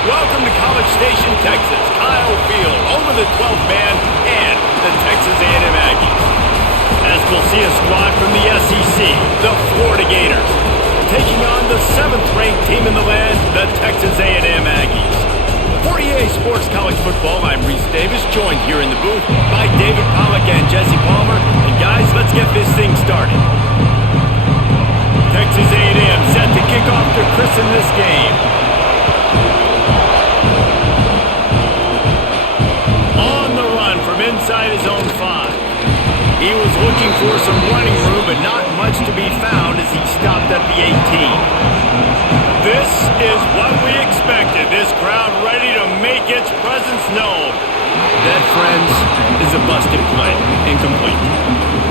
Welcome to College Station, Texas, Kyle Field, home of the 12th man and the Texas A&M Aggies. As we'll see a squad from the SEC, the Florida Gators, taking on the 7th-ranked team in the land, the Texas A&M Aggies. For EA Sports College Football, I'm Reese Davis, joined here in the booth by David Pollack and Jesse Palmer. And guys, let's get this thing started. Texas A&M set to kick off to christen this game. On the run from inside his own 5. He was looking for some running room, but not much to be found as he stopped at the 18. This is what we expected. This crowd ready to make its presence known. That, friends, is a busted play. Incomplete.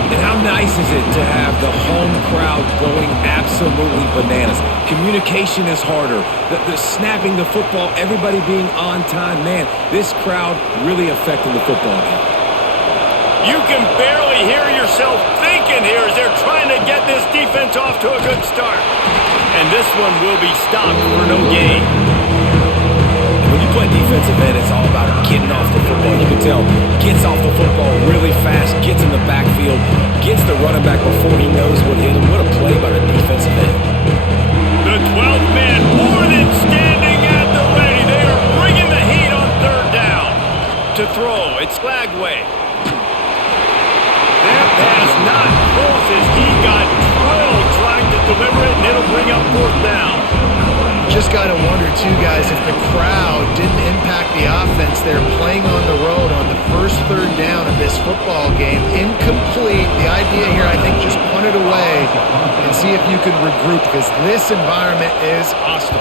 And how nice is it to have the home crowd going absolutely bananas? Communication is harder. The snapping the football, everybody being on time. Man, this crowd really affecting the football game. You can barely hear yourself thinking here as they're trying to get this defense off to a good start. And this one will be stopped for no gain. When you play defensive end, it's all about getting off the football. You can tell, gets off the football really fast, gets in the backfield, gets the running back before he knows what hit him. What a play by the defensive end. The 12th man more than standing at the ready. They are bringing the heat on 3rd down. To throw, it's Flagway. That pass not close as he got drilled trying to deliver it, and it'll bring up 4th down. Just got to wonder, too, guys, if the crowd didn't impact the offense. They're playing on the road on the first 3rd down of this football game. Incomplete. The idea here, I think, just punt it away and see if you can regroup, because this environment is hostile.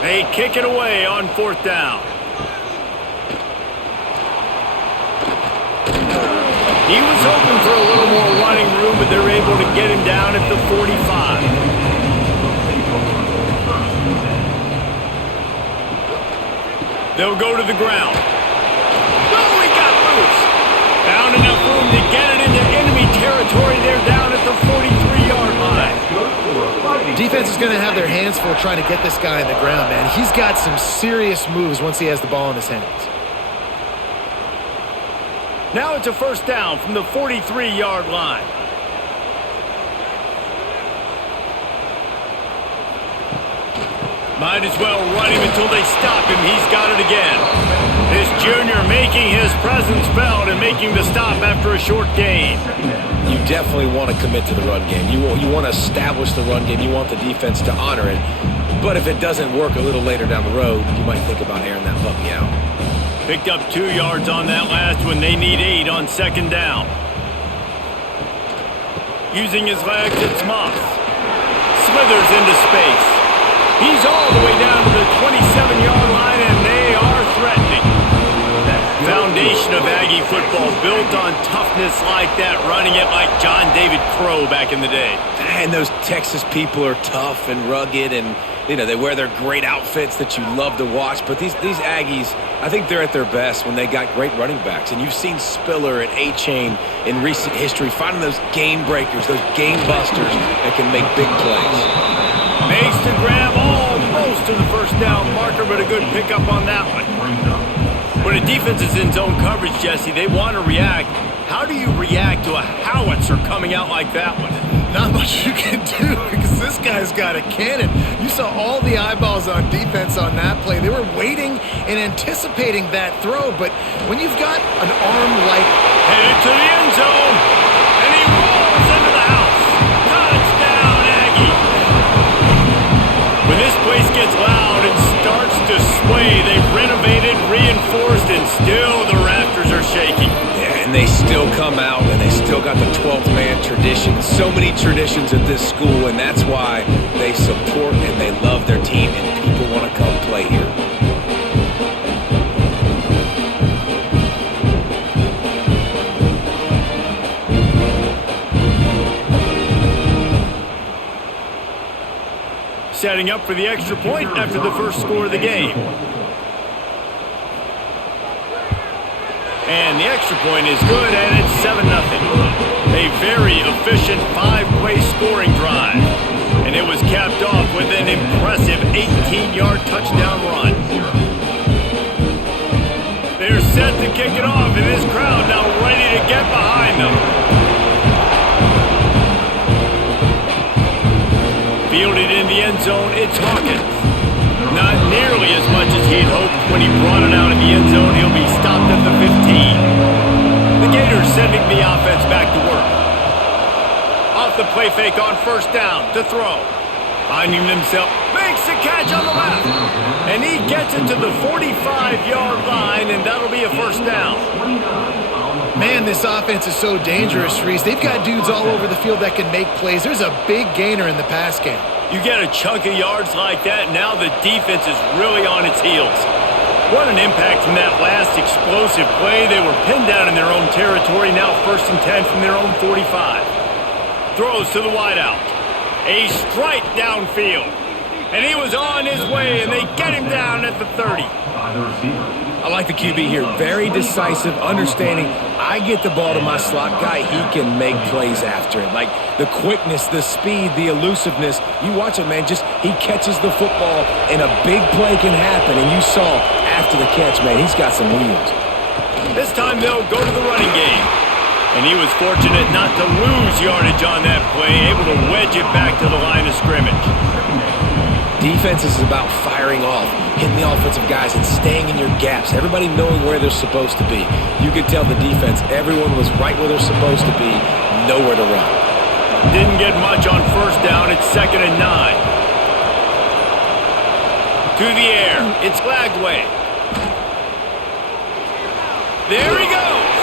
They kick it away on 4th down. He was hoping for a little more running room, but they're able to get him down at the 45. They'll go to the ground. Oh, he got loose. Found enough room to get it into enemy territory. They're down at the 43-yard line. Defense is going to have their hands full trying to get this guy on the ground, man. He's got some serious moves once he has the ball in his hands. Now it's a 1st down from the 43-yard line. Might as well run him until they stop him. He's got it again. This junior making his presence felt and making the stop after a short gain. You definitely want to commit to the run game. You want to establish the run game. You want the defense to honor it. But if it doesn't work a little later down the road, you might think about airing that puppy out. Picked up 2 yards on that last one. They need 8 on 2nd down. Using his legs, it's Moss. Slithers into space. He's all the way down to the 27-yard line, and they are threatening. Foundation of Aggie football built on toughness like that, running it like John David Crow back in the day. And those Texas people are tough and rugged, and they wear their great outfits that you love to watch. But these Aggies, I think they're at their best when they got great running backs. And you've seen Spiller and A-Chain in recent history finding those game breakers, those game busters that can make big plays. Makes the grab almost to the 1st down marker, but a good pickup on that one. When a defense is in zone coverage, Jesse, they want to react. How do you react to a howitzer coming out like that one? Not much you can do, because this guy's got a cannon. You saw all the eyeballs on defense on that play. They were waiting and anticipating that throw, but when you've got an arm like... Headed to the end zone, and he rolls into the house. Touchdown, Aggie. When this place gets loud and starts to sway, they've renovated, reinforced, and still the rafters are shaking. Yeah, and they still come out, and they still got the 12th man tradition. So many traditions at this school, and that's why they support and they love their team, and people want to come play here. Setting up for the extra point after the first score of the game. And the extra point is good, and it's 7-0. A very efficient 5-play scoring drive. And it was capped off with an impressive 18-yard touchdown run. end zone, it's Hawkins. Not nearly as much as he had hoped when he brought it out of the end zone. He'll be stopped at the 15. The Gators sending the offense back to work. Off the play fake on first down to throw. Finding himself, makes the catch on the left. And he gets it to the 45-yard line, and that'll be a first down. Man, this offense is so dangerous, Reese. They've got dudes all over the field that can make plays. There's a big gainer in the pass game. You get a chunk of yards like that, now the defense is really on its heels. What an impact from that last explosive play. They were pinned down in their own territory, now 1st and 10 from their own 45. Throws to the wideout. A strike downfield. And he was on his way, and they get him down at the 30. I like the QB here. Very decisive, understanding. I get the ball to my slot guy, he can make plays after it. Like the quickness, the speed, the elusiveness. You watch it, man. He catches the football, and a big play can happen. And you saw after the catch, man, he's got some wheels. This time they'll go to the running game. And he was fortunate not to lose yardage on that play, able to wedge it back to the line of scrimmage. Defense is about firing off, hitting the offensive guys, and staying in your gaps. Everybody knowing where they're supposed to be. You could tell the defense, everyone was right where they're supposed to be, nowhere to run. Didn't get much on first down. It's 2nd and 9. To the air. It's Lagway. There he goes.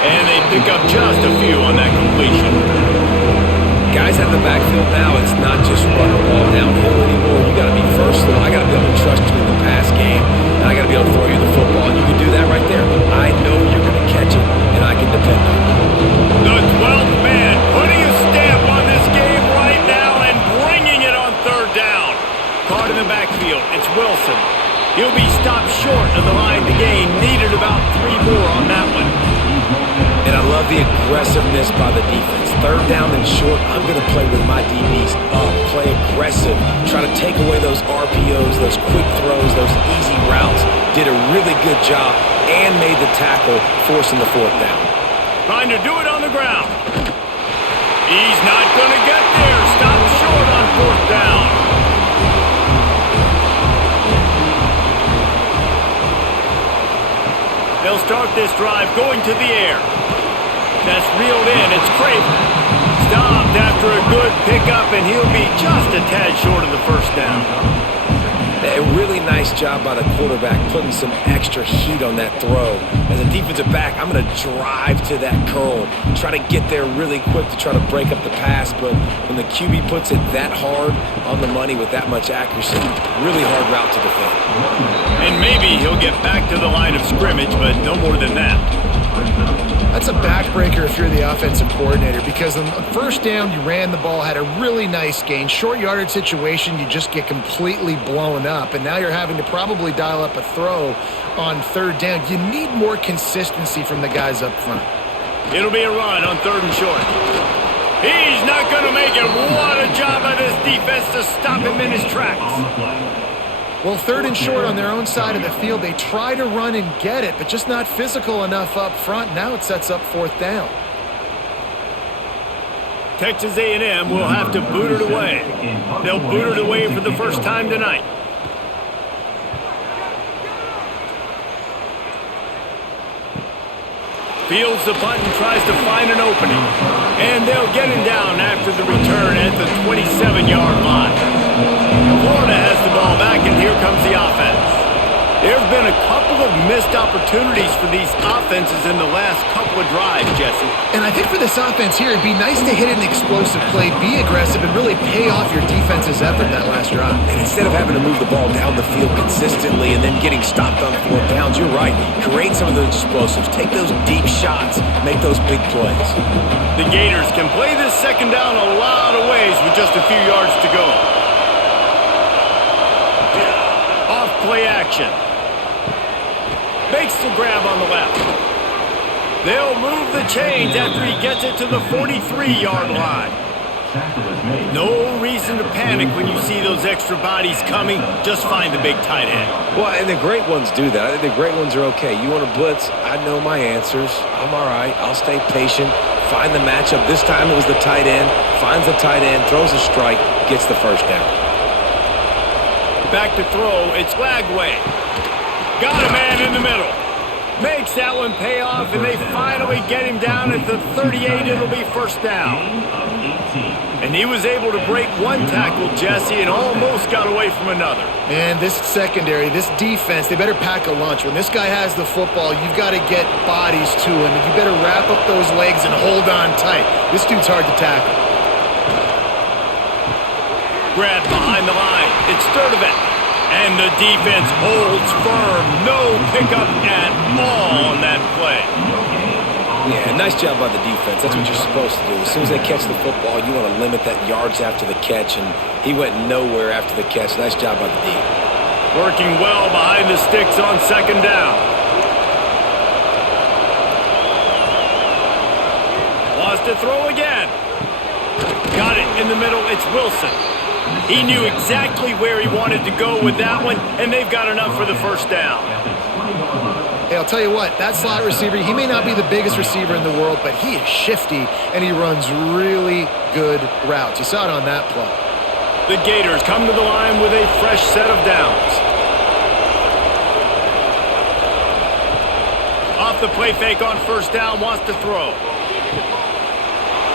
And they pick up just a few on that completion. Guys out of the backfield now, it's not just run the ball downhill anymore. You got to be versatile. I got to be able to trust you in the pass game, and I got to be able to throw you the football. And you can do that right there. I know you're going to catch it, and I can depend on you. The 12th man putting a stamp on this game right now and bringing it on 3rd down. Caught in the backfield. It's Wilson. He'll be stopped short of the line to gain. Needed about 3 more on that one. And I love the aggressiveness by the defense. 3rd down and short, I'm going to play with my DBs up, play aggressive, try to take away those RPOs, those quick throws, those easy routes. Did a really good job and made the tackle, forcing the 4th down. Trying to do it on the ground. He's not going to get there. Stopped short on 4th down. They'll start this drive going to the air. That's reeled in. It's Craven. Stopped after a good pickup, and he'll be just a tad short of the 1st down. A really nice job by the quarterback, putting some extra heat on that throw. As a defensive back, I'm going to drive to that curl, try to get there really quick to try to break up the pass, but when the QB puts it that hard on the money with that much accuracy, really hard route to defend. And maybe he'll get back to the line of scrimmage, but no more than that. That's a backbreaker if you're the offensive coordinator, because on the 1st down, you ran the ball, had a really nice gain. Short yardage situation, you just get completely blown up, and now you're having to probably dial up a throw on 3rd down. You need more consistency from the guys up front. It'll be a run on 3rd and short. He's not going to make it. What a job by this defense to stop him in his tracks. Well, 3rd and short on their own side of the field. They try to run and get it, but just not physical enough up front. Now it sets up 4th down. Texas A&M will have to boot it away. They'll boot it away for the first time tonight. Fields the punt and tries to find an opening. And they'll get him down after the return at the 27-yard line. Florida has the ball back, and here comes the offense. There have been a couple of missed opportunities for these offenses in the last couple of drives, Jesse. And I think for this offense here, it'd be nice to hit an explosive play, be aggressive, and really pay off your defense's effort that last drive. And instead of having to move the ball down the field consistently and then getting stopped on 4th downs, you're right. Create some of those explosives. Take those deep shots. Make those big plays. The Gators can play this 2nd down a lot of ways with just a few yards to go. Off play action. Makes the grab on the left. They'll move the chains after he gets it to the 43-yard line. No reason to panic when you see those extra bodies coming. Just find the big tight end. Well, and the great ones do that. I think the great ones are okay. You want to blitz? I know my answers. I'm all right. I'll stay patient. Find the matchup. This time it was the tight end. Finds the tight end, throws a strike, gets the 1st down. Back to throw. It's Lagway. Got a man in the middle. Makes that one pay off, and they finally get him down at the 38. It'll be first down. And he was able to break one tackle, Jesse, and almost got away from another. Man, this secondary, this defense, they better pack a lunch. When this guy has the football, you've got to get bodies to him, and you better wrap up those legs and hold on tight. This dude's hard to tackle. Grab behind the line. It's Sturdivant. And the defense holds firm. No pickup at all on that play. Yeah, nice job by the defense. That's what you're supposed to do. As soon as they catch the football, you want to limit that yards after the catch, and he went nowhere after the catch. Nice job by the D. Working well behind the sticks on second down. Wants to throw again. Got it in the middle. It's Wilson. He knew exactly where he wanted to go with that one, and they've got enough for the first down. Hey, I'll tell you what, that slot receiver, he may not be the biggest receiver in the world, but he is shifty, and he runs really good routes. You saw it on that play. The Gators come to the line with a fresh set of downs. Off the play fake on first down, wants to throw.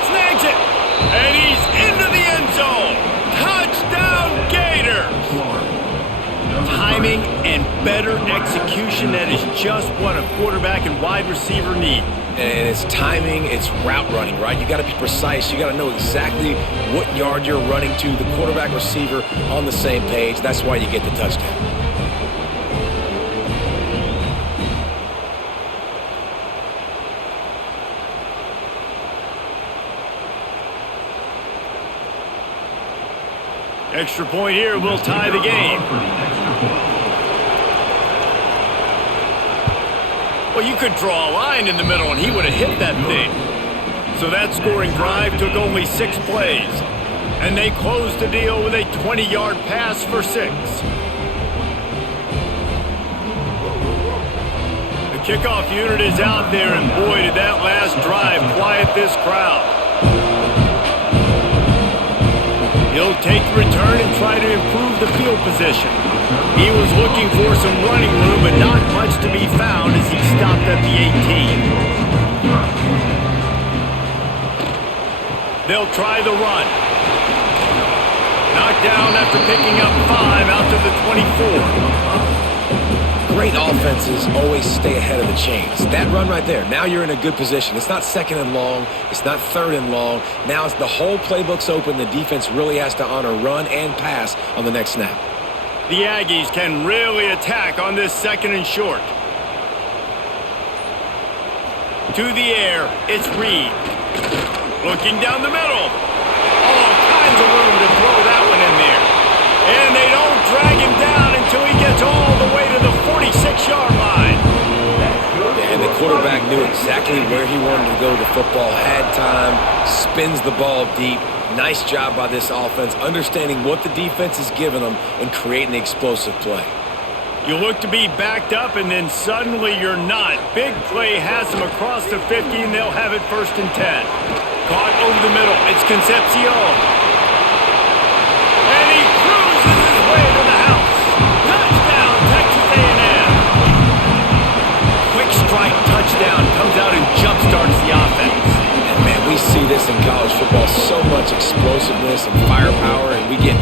Snags it, and he's into the end zone. Touchdown, Gators! Timing and better execution, that is just what a quarterback and wide receiver need. And it's timing, it's route running, right? You got to be precise. You got to know exactly what yard you're running to. The quarterback receiver on the same page. That's why you get the touchdown. Extra point here will tie the game. Well, you could draw a line in the middle, and he would have hit that thing. So that scoring drive took only 6 plays. And they closed the deal with a 20-yard pass for 6. The kickoff unit is out there, and boy, did that last drive quiet this crowd. He'll take the return and try to improve the field position. He was looking for some running room, but not much to be found as he stopped at the 18. They'll try the run. Knocked down after picking up 5 out to the 24. Great offenses always stay ahead of the chains. That run right there, now you're in a good position. It's not second and long. It's not third and long. Now it's the whole playbook's open. The defense really has to honor run and pass on the next snap. The Aggies can really attack on this second and short. To the air, it's Reed. Looking down the middle. All kinds of room to throw that one in there. And they don't drag him down until he gets all the way to the 46-yard line. And the quarterback knew exactly where he wanted to go with the football, had time, spins the ball deep. Nice job by this offense, understanding what the defense is giving them and creating the explosive play. You look to be backed up, and then suddenly you're not. Big play has them across the 50, and they'll have it 1st and 10. Caught over the middle. It's Concepcion. And he cruises his way to the house. Touchdown, Texas A&M. Quick strike touchdown comes out and jump-starts the offense. And, man, we see this in college football, so much explosiveness and firepower, and we get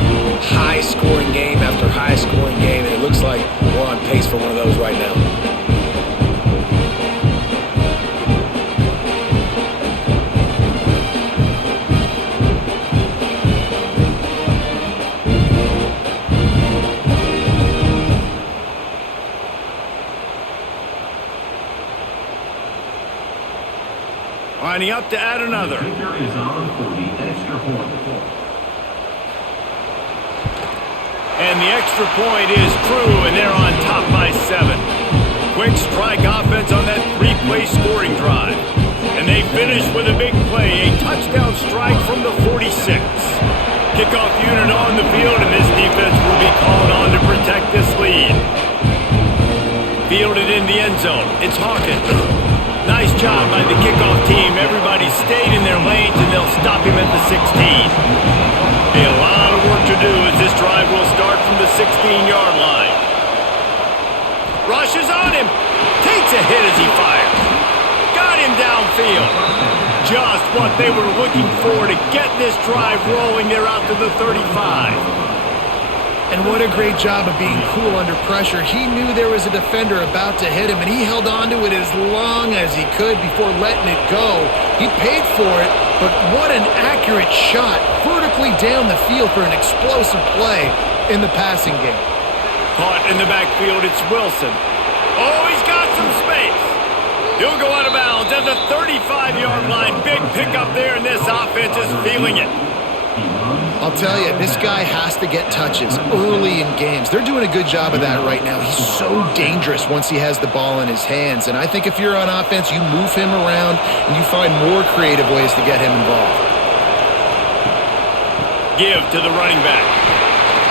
high-scoring game after high-scoring game, and it looks like we're on pace for one of those right now. Lining up to add another. And the extra point is true, and they're on top by 7. Quick strike offense on that 3-play scoring drive. And they finish with a big play, a touchdown strike from the 46. Kickoff unit on the field, and this defense will be called on to protect this lead. Fielded in the end zone. It's Hawkins. Nice job by the kickoff team. Everybody stayed in their lanes, and they'll stop him at the 16. A lot of work to do as this drive will start from the 16-yard line. Rushes on him. Takes a hit as he fires. Got him downfield. Just what they were looking for to get this drive rolling there out to the 35. And what a great job of being cool under pressure. He knew there was a defender about to hit him, and he held on to it as long as he could before letting it go. He paid for it, but what an accurate shot vertically down the field for an explosive play in the passing game. Caught in the backfield, it's Wilson. Oh, he's got some space. He'll go out of bounds at the 35-yard line. Big pickup there, and this offense is feeling it. I'll tell you, this guy has to get touches early in games. They're doing a good job of that right now. He's so dangerous once he has the ball in his hands. And I think if you're on offense, you move him around and you find more creative ways to get him involved. Give to the running back.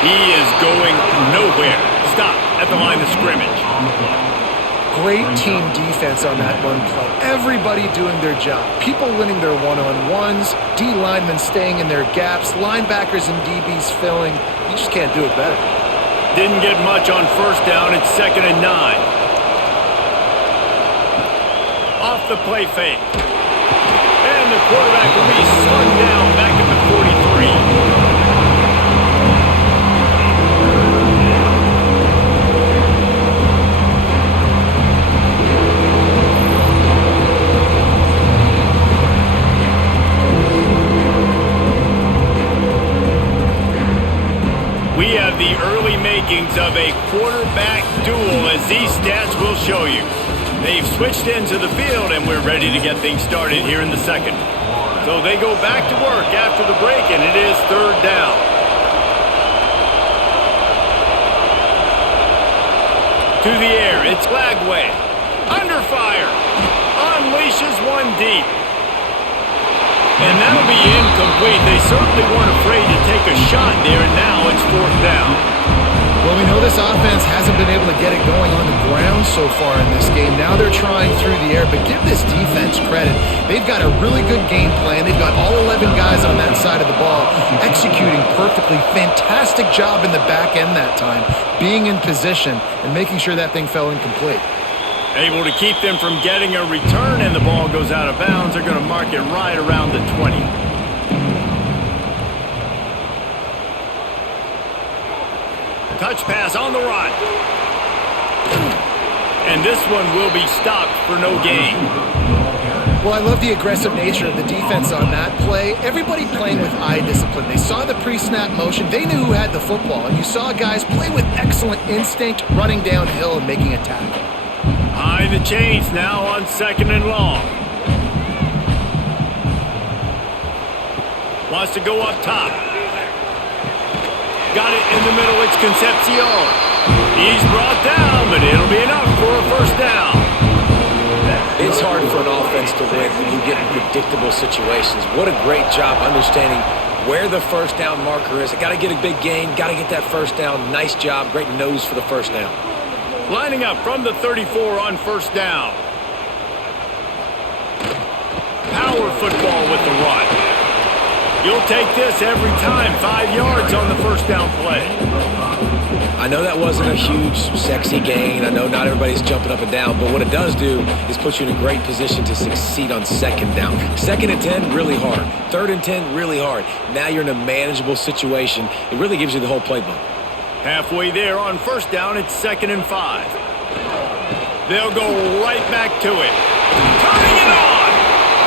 He is going nowhere. Stop at the line of scrimmage. Great team defense on that run play. Everybody doing their job. People winning their one-on-ones, D linemen staying in their gaps, linebackers and DBs filling. You just can't do it better. Didn't get much on first down. It's 2nd and 9. Off the play fake. And the quarterback will be slung down back at the 43. We have the early makings of a quarterback duel, as these stats will show you. They've switched into the field, and we're ready to get things started here in the second. So they go back to work after the break, and it is 3rd down. To the air, it's Glagway. Under fire. Unleashes one deep. And that'll be incomplete. They certainly weren't afraid to take a shot there, and now it's 4th down. Well, we know this offense hasn't been able to get it going on the ground so far in this game. Now they're trying through the air, but give this defense credit. They've got a really good game plan. They've got all 11 guys on that side of the ball executing perfectly. Fantastic job in the back end that time, being in position and making sure that thing fell incomplete. Able to keep them from getting a return, and the ball goes out of bounds. They're going to mark it right around the 20. Touch pass on the run. And this one will be stopped for no gain. Well, I love the aggressive nature of the defense on that play. Everybody playing with eye discipline. They saw the pre-snap motion. They knew who had the football. And you saw guys play with excellent instinct, running downhill and making a tackle. High the chains now on 2nd and long. Wants to go up top. Got it in the middle. It's Concepcion. He's brought down, but it'll be enough for a 1st down. It's hard for an offense to win when you get in predictable situations. What a great job understanding where the 1st down marker is. I got to get a big gain. Got to get that 1st down. Nice job. Great nose for the 1st down. Lining up from the 34 on 1st down. Power football with the run. You'll take this every time. 5 yards on the 1st down play. I know that wasn't a huge, sexy gain. I know not everybody's jumping up and down, but what it does do is put you in a great position to succeed on 2nd down. 2nd and 10, really hard. 3rd and 10, really hard. Now you're in a manageable situation. It really gives you the whole playbook. Halfway there on 1st down, it's 2nd and 5. They'll go right back to it. Turning it on!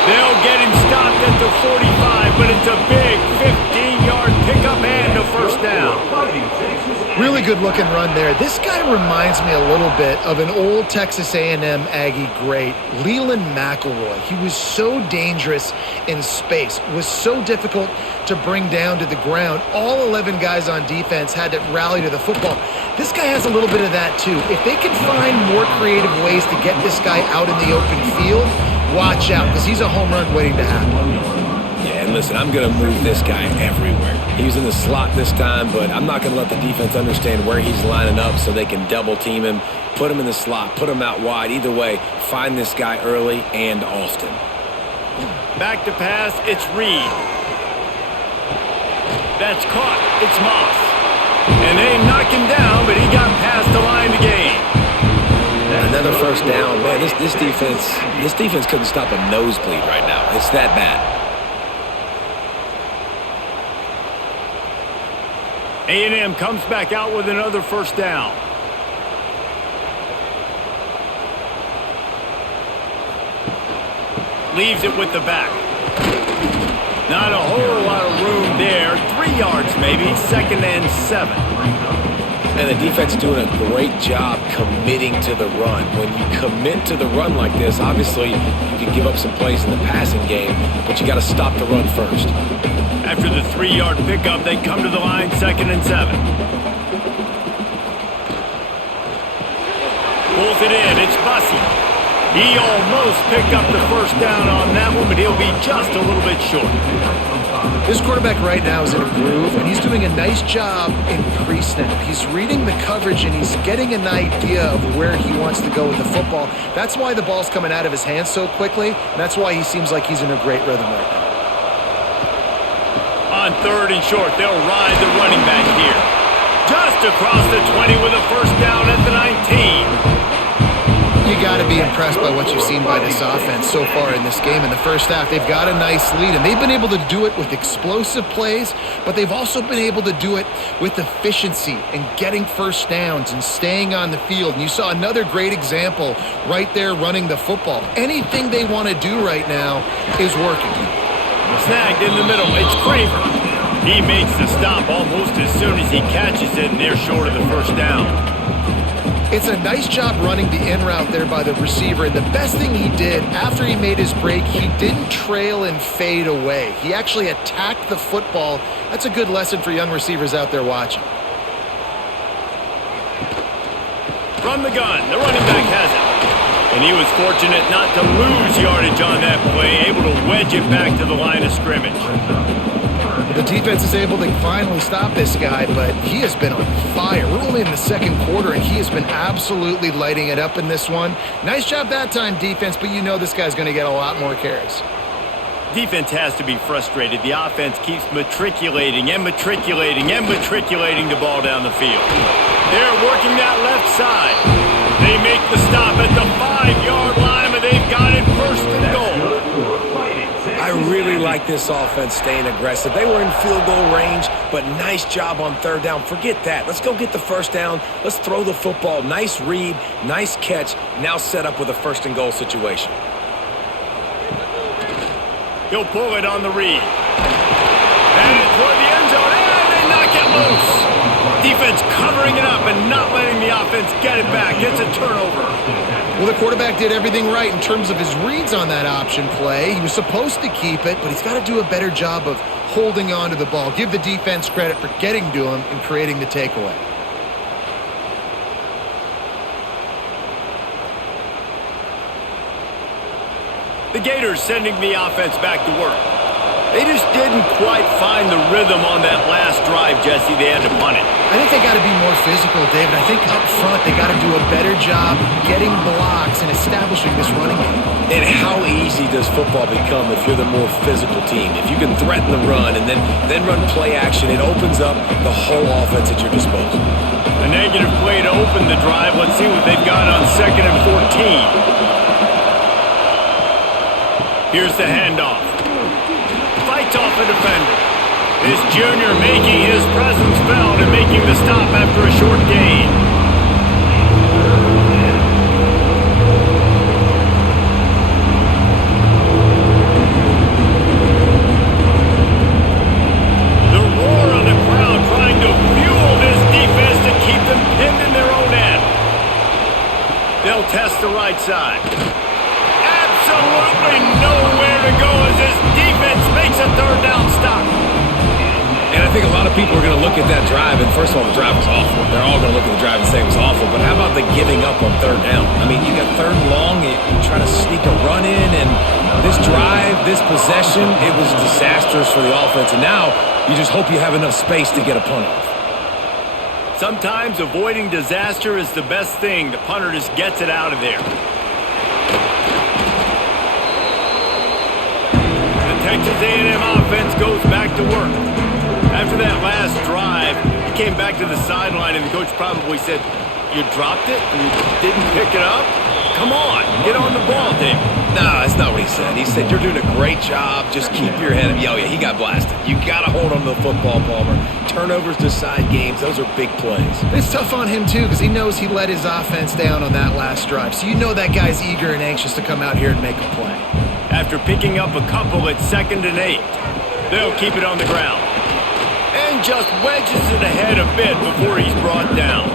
They'll get him stopped at the 45, but it's a big 15-yard pickup and a 1st down. Really good looking run there. This guy reminds me a little bit of an old Texas A&M Aggie great, Leland McElroy. He was so dangerous in space, was so difficult to bring down to the ground. All 11 guys on defense had to rally to the football. This guy has a little bit of that too. If they can find more creative ways to get this guy out in the open field, watch out, because he's a home run waiting to happen. Yeah, and listen, I'm going to move this guy everywhere. He was in the slot this time, but I'm not going to let the defense understand where he's lining up so they can double team him, put him in the slot, put him out wide. Either way, find this guy early and often. Back to pass, it's Reed. That's caught. It's Moss. And they knocked him down, but he got past the line to gain. Another first down. Man, this defense couldn't stop a nosebleed right now. It's that bad. A&M comes back out with another first down. Leaves it with the back. Not a whole lot of room there. 3 yards maybe. 2nd and 7. And the defense is doing a great job committing to the run. When you commit to the run like this, obviously you can give up some plays in the passing game, but you got to stop the run first. After the 3-yard pickup, they come to the line, 2nd and 7. Pulls it in. It's Bussey. He almost picked up the first down on that one, but he'll be just a little bit short. This quarterback right now is in a groove, and he's doing a nice job in pre-snap. He's reading the coverage, and he's getting an idea of where he wants to go with the football. That's why the ball's coming out of his hands so quickly, and that's why he seems like he's in a great rhythm right now. On 3rd and short, they'll ride the running back here. Just across the 20 with a first down at the 19. You got to be impressed by what you've seen by this offense so far in this game. In the first half, they've got a nice lead, and they've been able to do it with explosive plays, but they've also been able to do it with efficiency and getting first downs and staying on the field. And you saw another great example right there running the football. Anything they want to do right now is working. Snagged in the middle. It's Craver. He makes the stop almost as soon as he catches it, and they're short of the first down. It's a nice job running the in route there by the receiver, and the best thing he did after he made his break, he didn't trail and fade away. He actually attacked the football. That's a good lesson for young receivers out there watching. From the gun, the running back has it. And he was fortunate not to lose yardage on that play, able to wedge it back to the line of scrimmage. The defense is able to finally stop this guy, but he has been on fire. We're only in the 2nd quarter, and he has been absolutely lighting it up in this one. Nice job that time, defense, but you know this guy's going to get a lot more carries. Defense has to be frustrated. The offense keeps matriculating and matriculating and matriculating the ball down the field. They're working that left side. They make the stop at the 5-yard line, but they've got it 1st and goal. I really like this offense staying aggressive. They were in field goal range, but nice job on 3rd down. Forget that. Let's go get the first down. Let's throw the football. Nice read, nice catch. Now set up with a 1st and goal situation. He'll pull it on the read. And toward the end zone, and they knock it loose. Defense covering it up and not letting the offense get it back. Gets a turnover. Well, the quarterback did everything right in terms of his reads on that option play. He was supposed to keep it, but he's got to do a better job of holding on to the ball. Give the defense credit for getting to him and creating the takeaway. The Gators sending the offense back to work. They just didn't quite find the rhythm on that last drive, Jesse. They had to punt it. I think they got to be more physical, David. I think up front they got to do a better job getting blocks and establishing this running game. And how easy does football become if you're the more physical team? If you can threaten the run and then run play action, it opens up the whole offense at your disposal. A negative play to open the drive. Let's see what they've got on 2nd and 14. Here's the handoff. Fights off a defender. This junior making his presence felt and making the stop after a short gain. The roar of the crowd trying to fuel this defense to keep them pinned in their own end. They'll test the right side. Absolutely nowhere to go as this defense makes a 3rd down stop. And I think a lot of people are going to look at that drive, and first of all, the drive was awful. They're all going to look at the drive and say it was awful, but how about the giving up on 3rd down? I mean, you got 3rd and long, you try to sneak a run in, and this drive, this possession, it was disastrous for the offense, and now you just hope you have enough space to get a punt off. Sometimes avoiding disaster is the best thing. The punter just gets it out of there. The Texas A&M offense goes back to work. After that last drive, you came back to the sideline, and the coach probably said, "You dropped it? You didn't pick it up? Come on, get on the ball, Dave." No, that's not what he said. He said, "You're doing a great job. Just keep your head up." Yeah, he got blasted. You got to hold on to the football, Palmer. Turnovers decide games. Those are big plays. It's tough on him, too, because he knows he let his offense down on that last drive. So you know that guy's eager and anxious to come out here and make a play. After picking up a couple at 2nd and 8, they'll keep it on the ground. And just wedges it ahead a bit before he's brought down.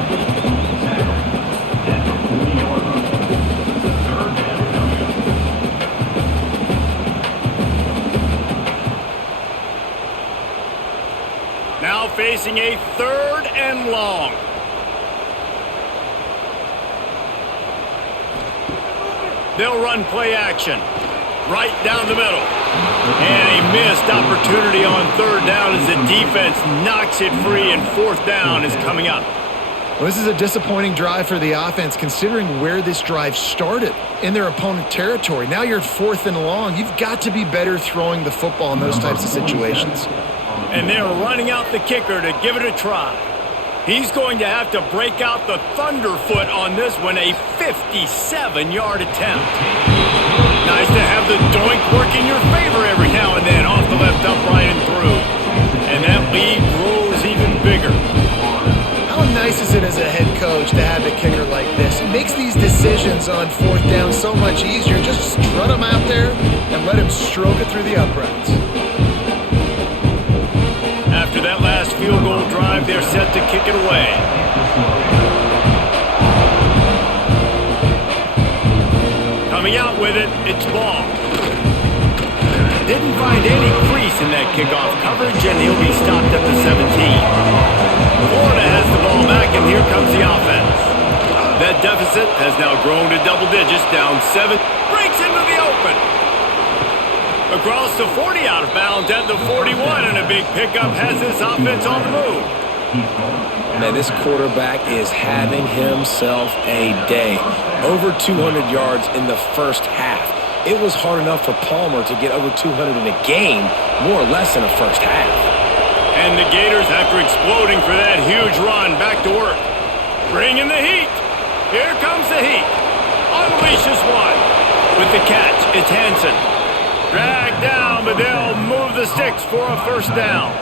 Now facing a 3rd and long. They'll run play action right down the middle. And a missed opportunity on 3rd down as the defense knocks it free, and 4th down is coming up. Well, this is a disappointing drive for the offense considering where this drive started, in their opponent territory. Now you're 4th and long. You've got to be better throwing the football in those types of situations. And they're running out the kicker to give it a try. He's going to have to break out the thunderfoot on this one, a 57-yard attempt. Nice to have the doink work in your favor every now and then, off the left upright and through. And that lead grows even bigger. How nice is it as a head coach to have a kicker like this? It makes these decisions on 4th down so much easier. Just strut him out there and let him stroke it through the uprights. After that last field goal drive, they're set to kick it away. Coming out with it, it's Ball. Didn't find any crease in that kickoff coverage, and he'll be stopped at the 17. Florida has the ball back, and here comes the offense. That deficit has now grown to double digits, down 7. Breaks into the open. Across the 40, out of bounds at the 41, and a big pickup has this offense on the move. Man, this quarterback is having himself a day. Over 200 yards in the first half. It was hard enough for Palmer to get over 200 in a game, more or less in the first half. And the Gators, after exploding for that huge run, back to work. Bringing the heat. Here comes the heat. Unleashes one. With the catch, it's Hansen. Dragged down, but they'll move the sticks for a 1st down.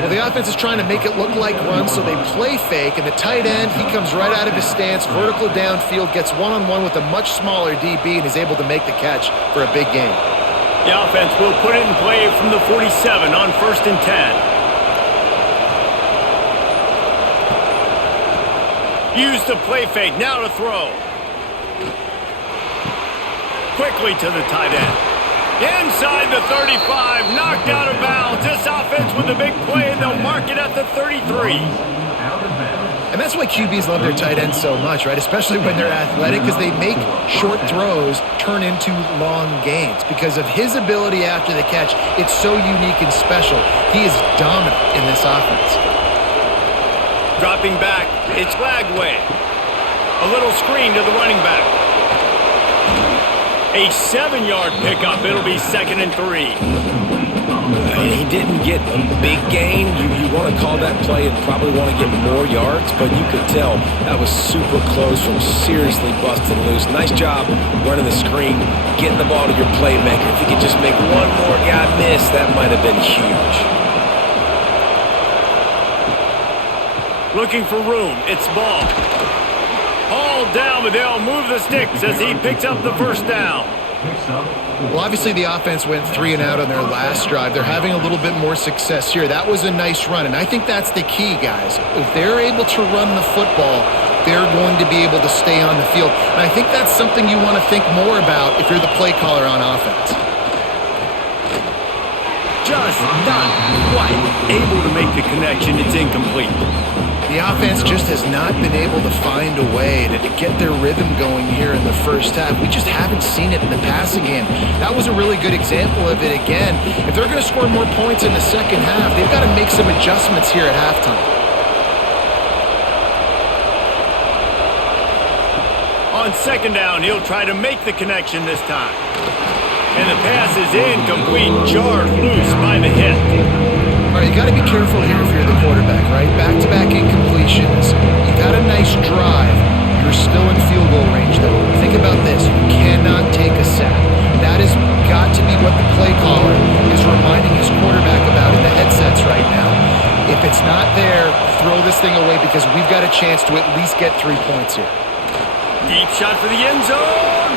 Well, the offense is trying to make it look like runs, so they play fake, and the tight end, he comes right out of his stance, vertical downfield, gets one-on-one with a much smaller DB, and is able to make the catch for a big gain. The offense will put it in play from the 47 on 1st and 10. Use the play fake, now to throw. Quickly to the tight end. Inside the 35, knocked out of bounds. This offense with a big play, and they'll mark it at the 33. And that's why QBs love their tight ends so much, right? Especially when they're athletic, because they make short throws turn into long gains. Because of his ability after the catch, it's so unique and special. He is dominant in this offense. Dropping back, it's Lagway. A little screen to the running back. A 7-yard pickup. It'll be 2nd and 3. He didn't get a big gain. You want to call that play and probably want to get more yards, but you could tell that was super close from seriously busting loose. Nice job running the screen, getting the ball to your playmaker. If you could just make one more guy miss, that might have been huge. Looking for room. It's Ball. Hauled down, but they'll move the sticks as he picks up the 1st down. Well, obviously the offense went 3 and out on their last drive. They're having a little bit more success here. That was a nice run, and I think that's the key, guys. If they're able to run the football, they're going to be able to stay on the field. And I think that's something you want to think more about if you're the play caller on offense. Just not quite able to make the connection. It's incomplete. The offense just has not been able to find a way to get their rhythm going here in the first half. We just haven't seen it in the passing game. That was a really good example of it again. If they're going to score more points in the second half, they've got to make some adjustments here at halftime. On 2nd down, he'll try to make the connection this time. And the pass is incomplete, jarred loose by the hit. All right, you got to be careful here if you're the quarterback, right? Back-to-back incompletions. You got a nice drive. You're still in field goal range, though. Think about this. You cannot take a sack. That has got to be what the play caller is reminding his quarterback about in the headsets right now. If it's not there, throw this thing away because we've got a chance to at least get 3 points here. Deep shot for the end zone.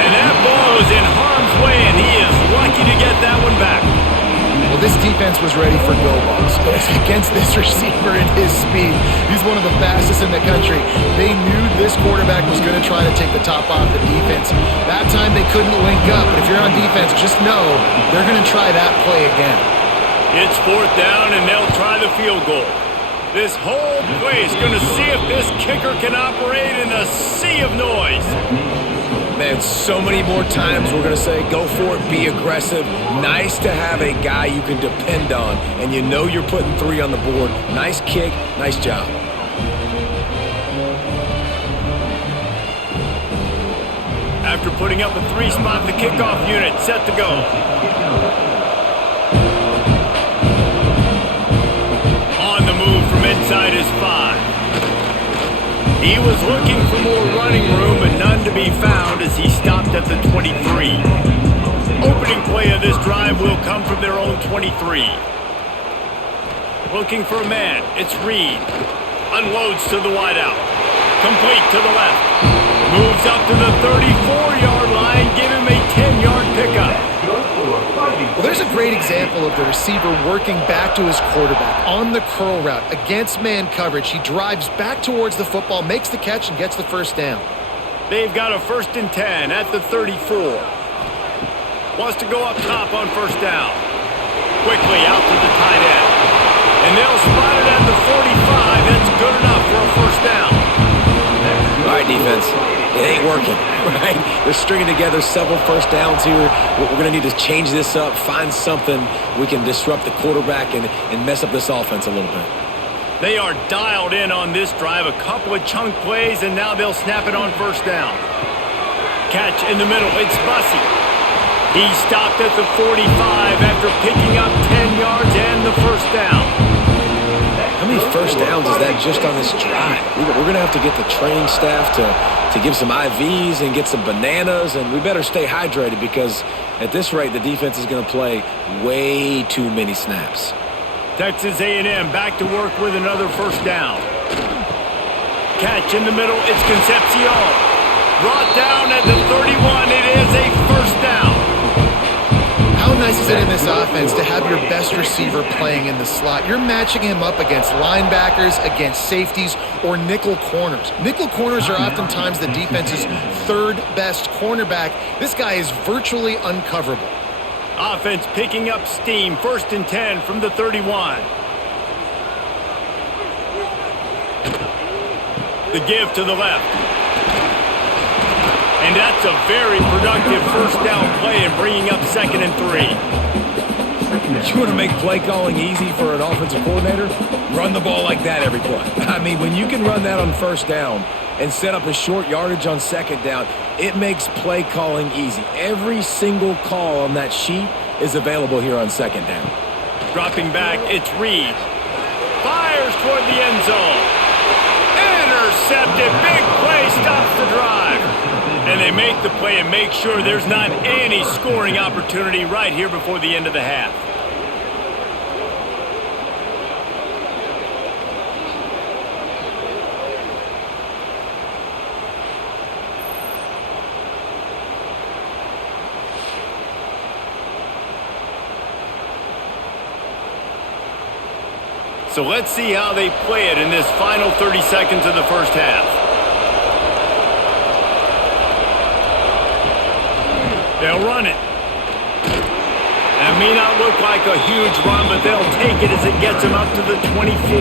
And that ball is in harm's way, and he is lucky to get that one back. Well, this defense was ready for go balls. Against this receiver and his speed, he's one of the fastest in the country. They knew this quarterback was going to try to take the top off the defense. That time they couldn't link up, but if you're on defense, just know they're going to try that play again. It's 4th down, and they'll try the field goal. This whole play is going to see if this kicker can operate in a sea of noise. Man, so many more times we're going to say, go for it, be aggressive. Nice to have a guy you can depend on, and you know you're putting 3 on the board. Nice kick, nice job. After putting up a 3-spot, the kickoff unit set to go. On the move from inside his 5. He was looking for more running room, but none to be found as he stopped at the 23. Opening play of this drive will come from their own 23. Looking for a man, it's Reed. Unloads to the wideout. Complete to the left. Moves up to the 34-yard line, give him a 10-yard pickup. Well, there's a great example of the receiver working back to his quarterback on the curl route against man coverage. He drives back towards the football, makes the catch, and gets the first down. They've got a 1st and 10 at the 34. Wants to go up top on 1st down. Quickly out to the tight end. And they'll spot it at the 45. That's good enough for a 1st down. All right, defense. It ain't working, right? They're stringing together several 1st downs here. We're going to need to change this up, find something we can disrupt the quarterback and mess up this offense a little bit. They are dialed in on this drive, a couple of chunk plays, and now they'll snap it on 1st down. Catch in the middle, it's Bussey. He stopped at the 45 after picking up 10 yards and the 1st down. How many 1st downs is that just on this drive? We're going to have to get the training staff to give some IVs and get some bananas, and we better stay hydrated because at this rate, the defense is going to play way too many snaps. Texas A&M back to work with another 1st down. Catch in the middle, it's Concepcion. Brought down at the 31, it is a 1st down. How nice is it in this offense to have your best receiver playing in the slot? You're matching him up against linebackers, against safeties, or nickel corners. Nickel corners are oftentimes the defense's 3rd best cornerback. This guy is virtually uncoverable. Offense picking up steam, 1st and 10 from the 31. The give to the left. And that's a very productive 1st down play and bringing up 2nd and 3. You want to make play calling easy for an offensive coordinator? Run the ball like that every play. I mean, when you can run that on 1st down and set up a short yardage on 2nd down, it makes play calling easy. Every single call on that sheet is available here on 2nd down. Dropping back, it's Reed. Fires toward the end zone. Intercepted. Big play stops the drive. And they make the play and make sure there's not any scoring opportunity right here before the end of the half. So let's see how they play it in this final 30 seconds of the 1st half. They'll run it. That may not look like a huge run, but they'll take it as it gets them up to the 24.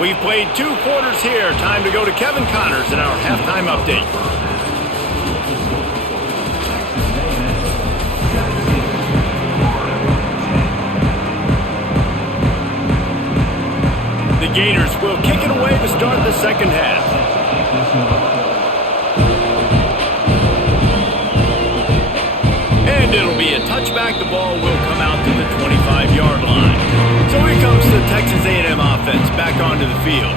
We've played 2 quarters here. Time to go to Kevin Connors in our halftime update. The Gators will kick it away to start the 2nd half. be a touchback. The ball will come out to the 25-yard line. So here comes the Texas A&M offense back onto the field.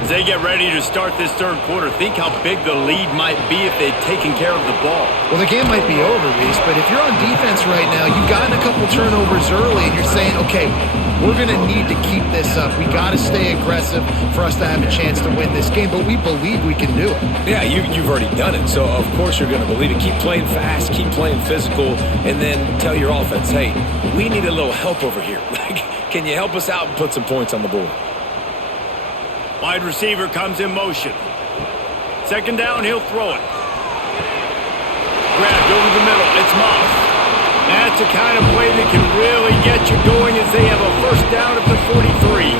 As they get ready to start this third quarter, think how big the lead might be if they'd taken care of the ball. Well, the game might be over, Reese, but if you're on defense right now, you've gotten a couple turnovers early, and you're saying, okay, we're going to need to keep this up. We got to stay aggressive for us to have a chance to win this game, but we believe we can do it. Yeah, you've already done it, so of course you're going to believe it. Keep playing fast, keep playing physical, and then tell your offense, hey, we need a little help over here. Can you help us out and put some points on the board? Wide receiver comes in motion. Second down, he'll throw it. Grabbed over the middle. It's Moss. That's the kind of play that can really get you going as they have a first down at the 43.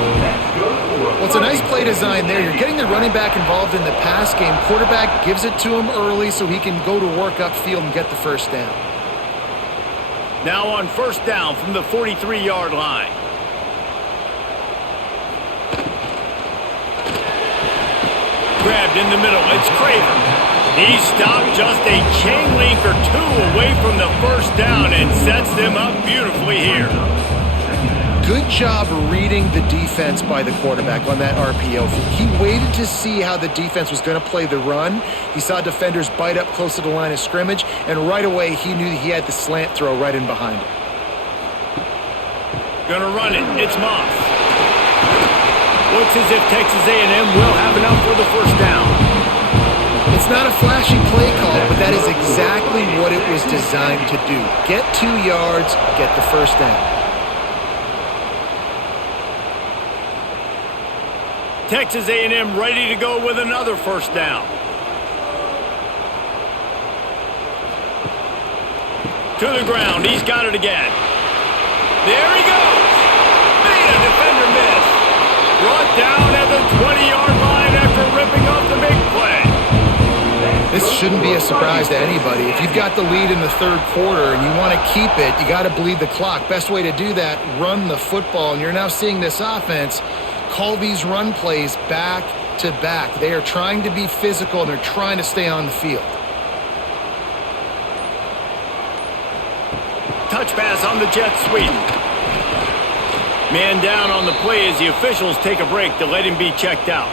Well, it's a nice play design there. You're getting the running back involved in the pass game. Quarterback gives it to him early so he can go to work upfield and get the first down. Now on first down from the 43-yard line. Grabbed in the middle. It's Craver. He stopped just a chain link or two away from the first down and sets them up beautifully here. Good job reading the defense by the quarterback on that RPO. He waited to see how the defense was going to play the run. He saw defenders bite up close to the line of scrimmage, and right away he knew he had the slant throw right in behind him. Gonna run it. It's Moss. Looks as if Texas A&M will have enough for the first down. It's not a flashy play call, but that is exactly what it was designed to do. Get 2 yards, get the first down. Texas A&M ready to go with another first down. To the ground. He's got it again. There he goes. Made a defender miss. Brought down at the 20-yard line after ripping off the big play. This shouldn't be a surprise to anybody. If you've got the lead in the third quarter and you want to keep it, you got to bleed the clock. Best way to do that, run the football. And you're now seeing this offense call these run plays back to back. They are trying to be physical and they're trying to stay on the field. Touch pass on the jet sweep. Man down on the play as the officials take a break to let him be checked out.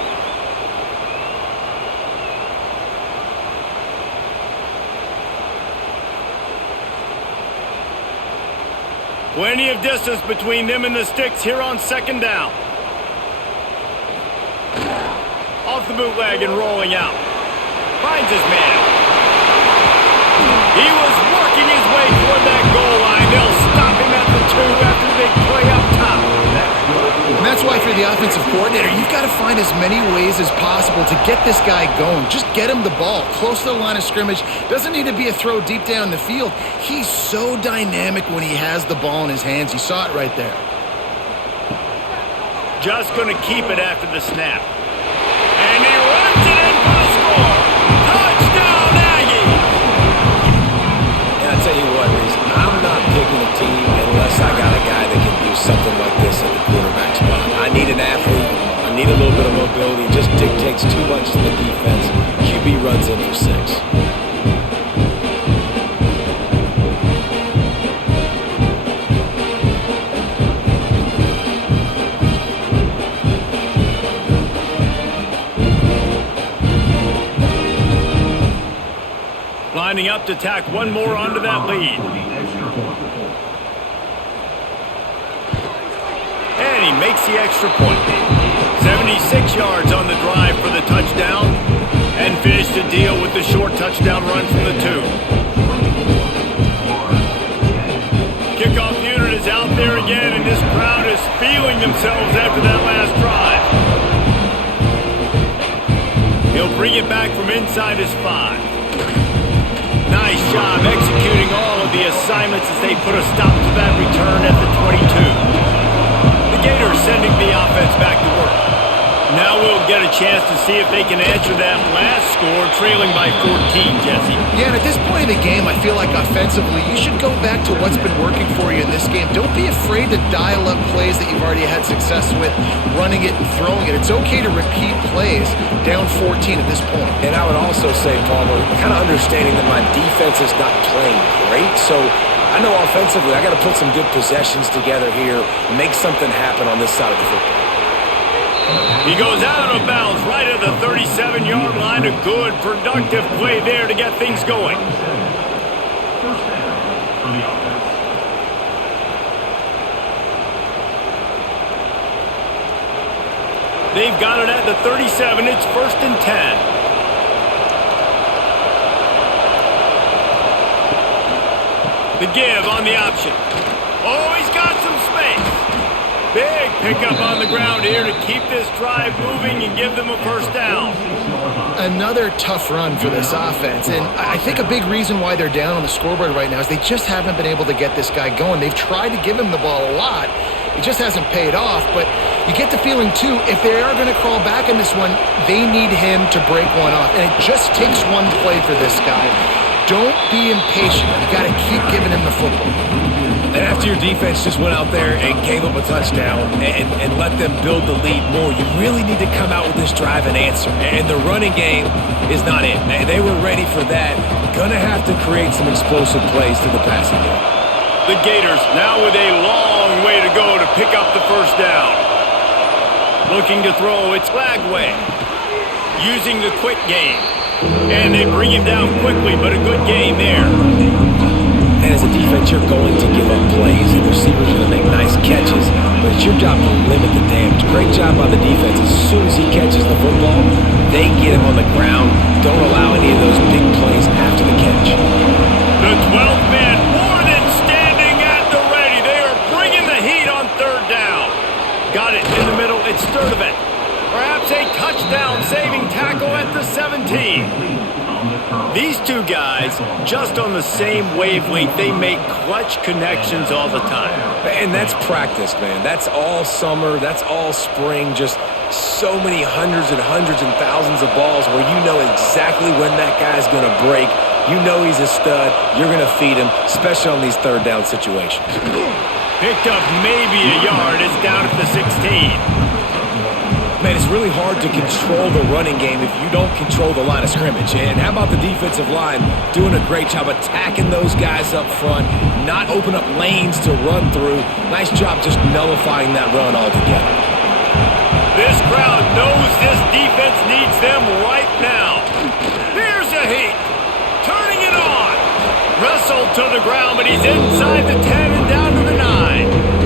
Plenty of distance between them and the sticks here on second down. Off the bootleg and rolling out. Finds his man. He was working his way toward that goal line. They'll stop him at the 2 after the big play up top. And that's why for the offensive coordinator, you've got to find as many ways as possible to get this guy going. Just get him the ball close to the line of scrimmage. Doesn't need to be a throw deep down the field. He's so dynamic when he has the ball in his hands. You saw it right there. Just going to keep it after the snap. And he runs it in for the score. Touchdown, Aggies! And I tell you what, Reese, I'm not picking a team unless I got a guy that can do something like this at the quarterback spot. I need an athlete. I need a little bit of mobility. It just dictates too much to the defense. QB runs in for 6. Lining up to tack one more onto that lead. And he makes the extra point. 76 yards on the drive for the touchdown. And finished the deal with the short touchdown run from the 2. Kickoff unit is out there again, and this crowd is feeling themselves after that last drive. He'll bring it back from inside his 5. Nice job executing all of the assignments as they put a stop to that return at the 22. The Gators sending the offense back to work. Now we'll get a chance to see if they can answer that last score, trailing by 14, Jesse. Yeah, and at this point in the game, I feel like offensively, you should go back to what's been working for you in this game. Don't be afraid to dial up plays that you've already had success with, running it and throwing it. It's okay to repeat plays down 14 at this point. And I would also say, Palmer, kind of understanding that my defense is not playing great, so I know offensively I got to put some good possessions together here, make something happen on this side of the football. He goes out of bounds right at the 37-yard line. A good, productive play there to get things going. They've got it at the 37. It's 1st and 10. The give on the option. Oh, he's got some space. Big pickup on the ground here to keep this drive moving and give them a first down. Another tough run for this offense, and I think a big reason why they're down on the scoreboard right now is they just haven't been able to get this guy going. They've tried to give him the ball a lot. It just hasn't paid off, but you get the feeling, too, if they are going to crawl back in this one, they need him to break one off, and it just takes one play for this guy. Don't be impatient. You got to keep giving him the football. And after your defense just went out there and gave up a touchdown and let them build the lead more, you really need to come out with this drive and answer. And the running game is not it. They were ready for that. Gonna have to create some explosive plays to the passing game. The Gators now with a long way to go to pick up the first down. Looking to throw, it's Lagway. Using the quick game. And they bring him down quickly, but a good game there. And as a defense, you're going to give up plays, and the receivers are going to make nice catches, but it's your job to limit the damage. Great job by the defense. As soon as he catches the football, they get him on the ground. Don't allow any of those big plays after the catch. The 12th man more than standing at the ready. They are bringing the heat on 3rd down. Got it in the middle. It's Sturdivant. Perhaps a touchdown-saving tackle at the 17. These two guys, just on the same wavelength, they make clutch connections all the time. And that's practice, man. That's all summer. That's all spring. Just so many hundreds and thousands of balls where you know exactly when that guy's going to break. You know he's a stud. You're going to feed him, especially on these 3rd down situations. Picked up maybe a yard. It's down at the 16. Man, it's really hard to control the running game if you don't control the line of scrimmage. And how about the defensive line doing a great job attacking those guys up front, not open up lanes to run through. Nice job just nullifying that run altogether. This crowd knows this defense needs them right now. Here's a heat. Turning it on. Wrestled to the ground, but he's inside the 10 and down to the 9.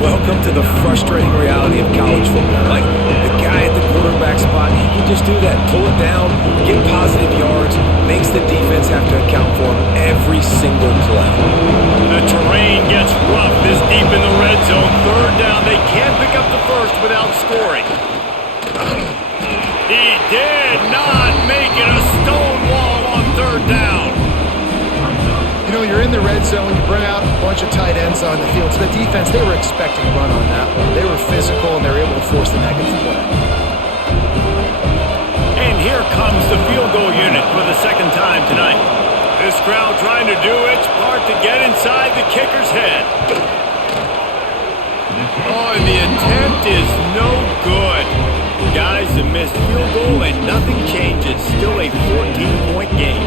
Welcome to the frustrating reality of college football. Like, the guy at the quarterback spot, he can just do that. Pull it down, get positive yards, makes the defense have to account for him every single play. The terrain gets rough this deep in the red zone. 3rd down, they can't pick up the first without scoring. He did not make it. A stone wall on 3rd down. You know, you're in the red zone, you bring out a bunch of tight ends on the field. So the defense, they were expecting to run on that one. They were physical, and they were able to force the negative play. And here comes the field goal unit for the 2nd time tonight. This crowd trying to do its part to get inside the kicker's head. Oh, and the attempt is no good. Guys, a missed field goal, and nothing changes. Still a 14-point game.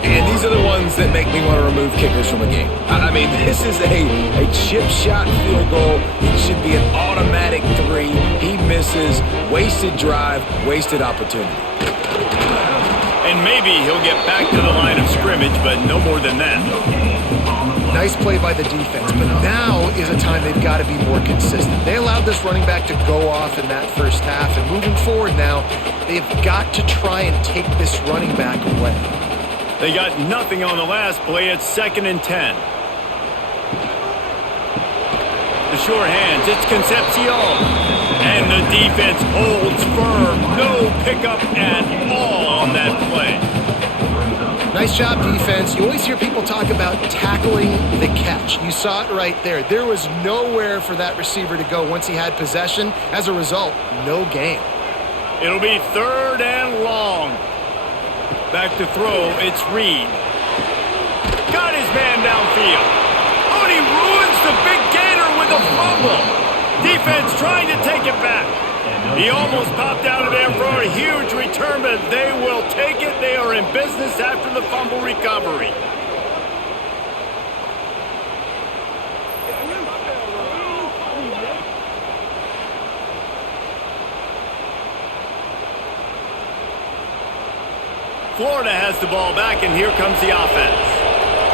And these are the ones that make me want to remove kickers from a game. I mean, this is a chip shot field goal. It should be an automatic 3. He misses. Wasted drive, wasted opportunity. And maybe he'll get back to the line of scrimmage, but no more than that. Nice play by the defense, but now is a time they've got to be more consistent. They allowed this running back to go off in that first half, and moving forward now, they've got to try and take this running back away. They got nothing on the last play. It's 2nd and 10. The short hands, it's Concepcion. And the defense holds firm. No pickup at all on that play. Nice job, defense. You always hear people talk about tackling the catch. You saw it right there. There was nowhere for that receiver to go once he had possession. As a result, no gain. It'll be 3rd and long. Back to throw, it's Reed. Got his man downfield. Oh, and he ruins the big gator with a fumble. Defense trying to take it back. He almost popped out of there for a huge return, but they will take it. They are in business after the fumble recovery. Florida has the ball back, and here comes the offense.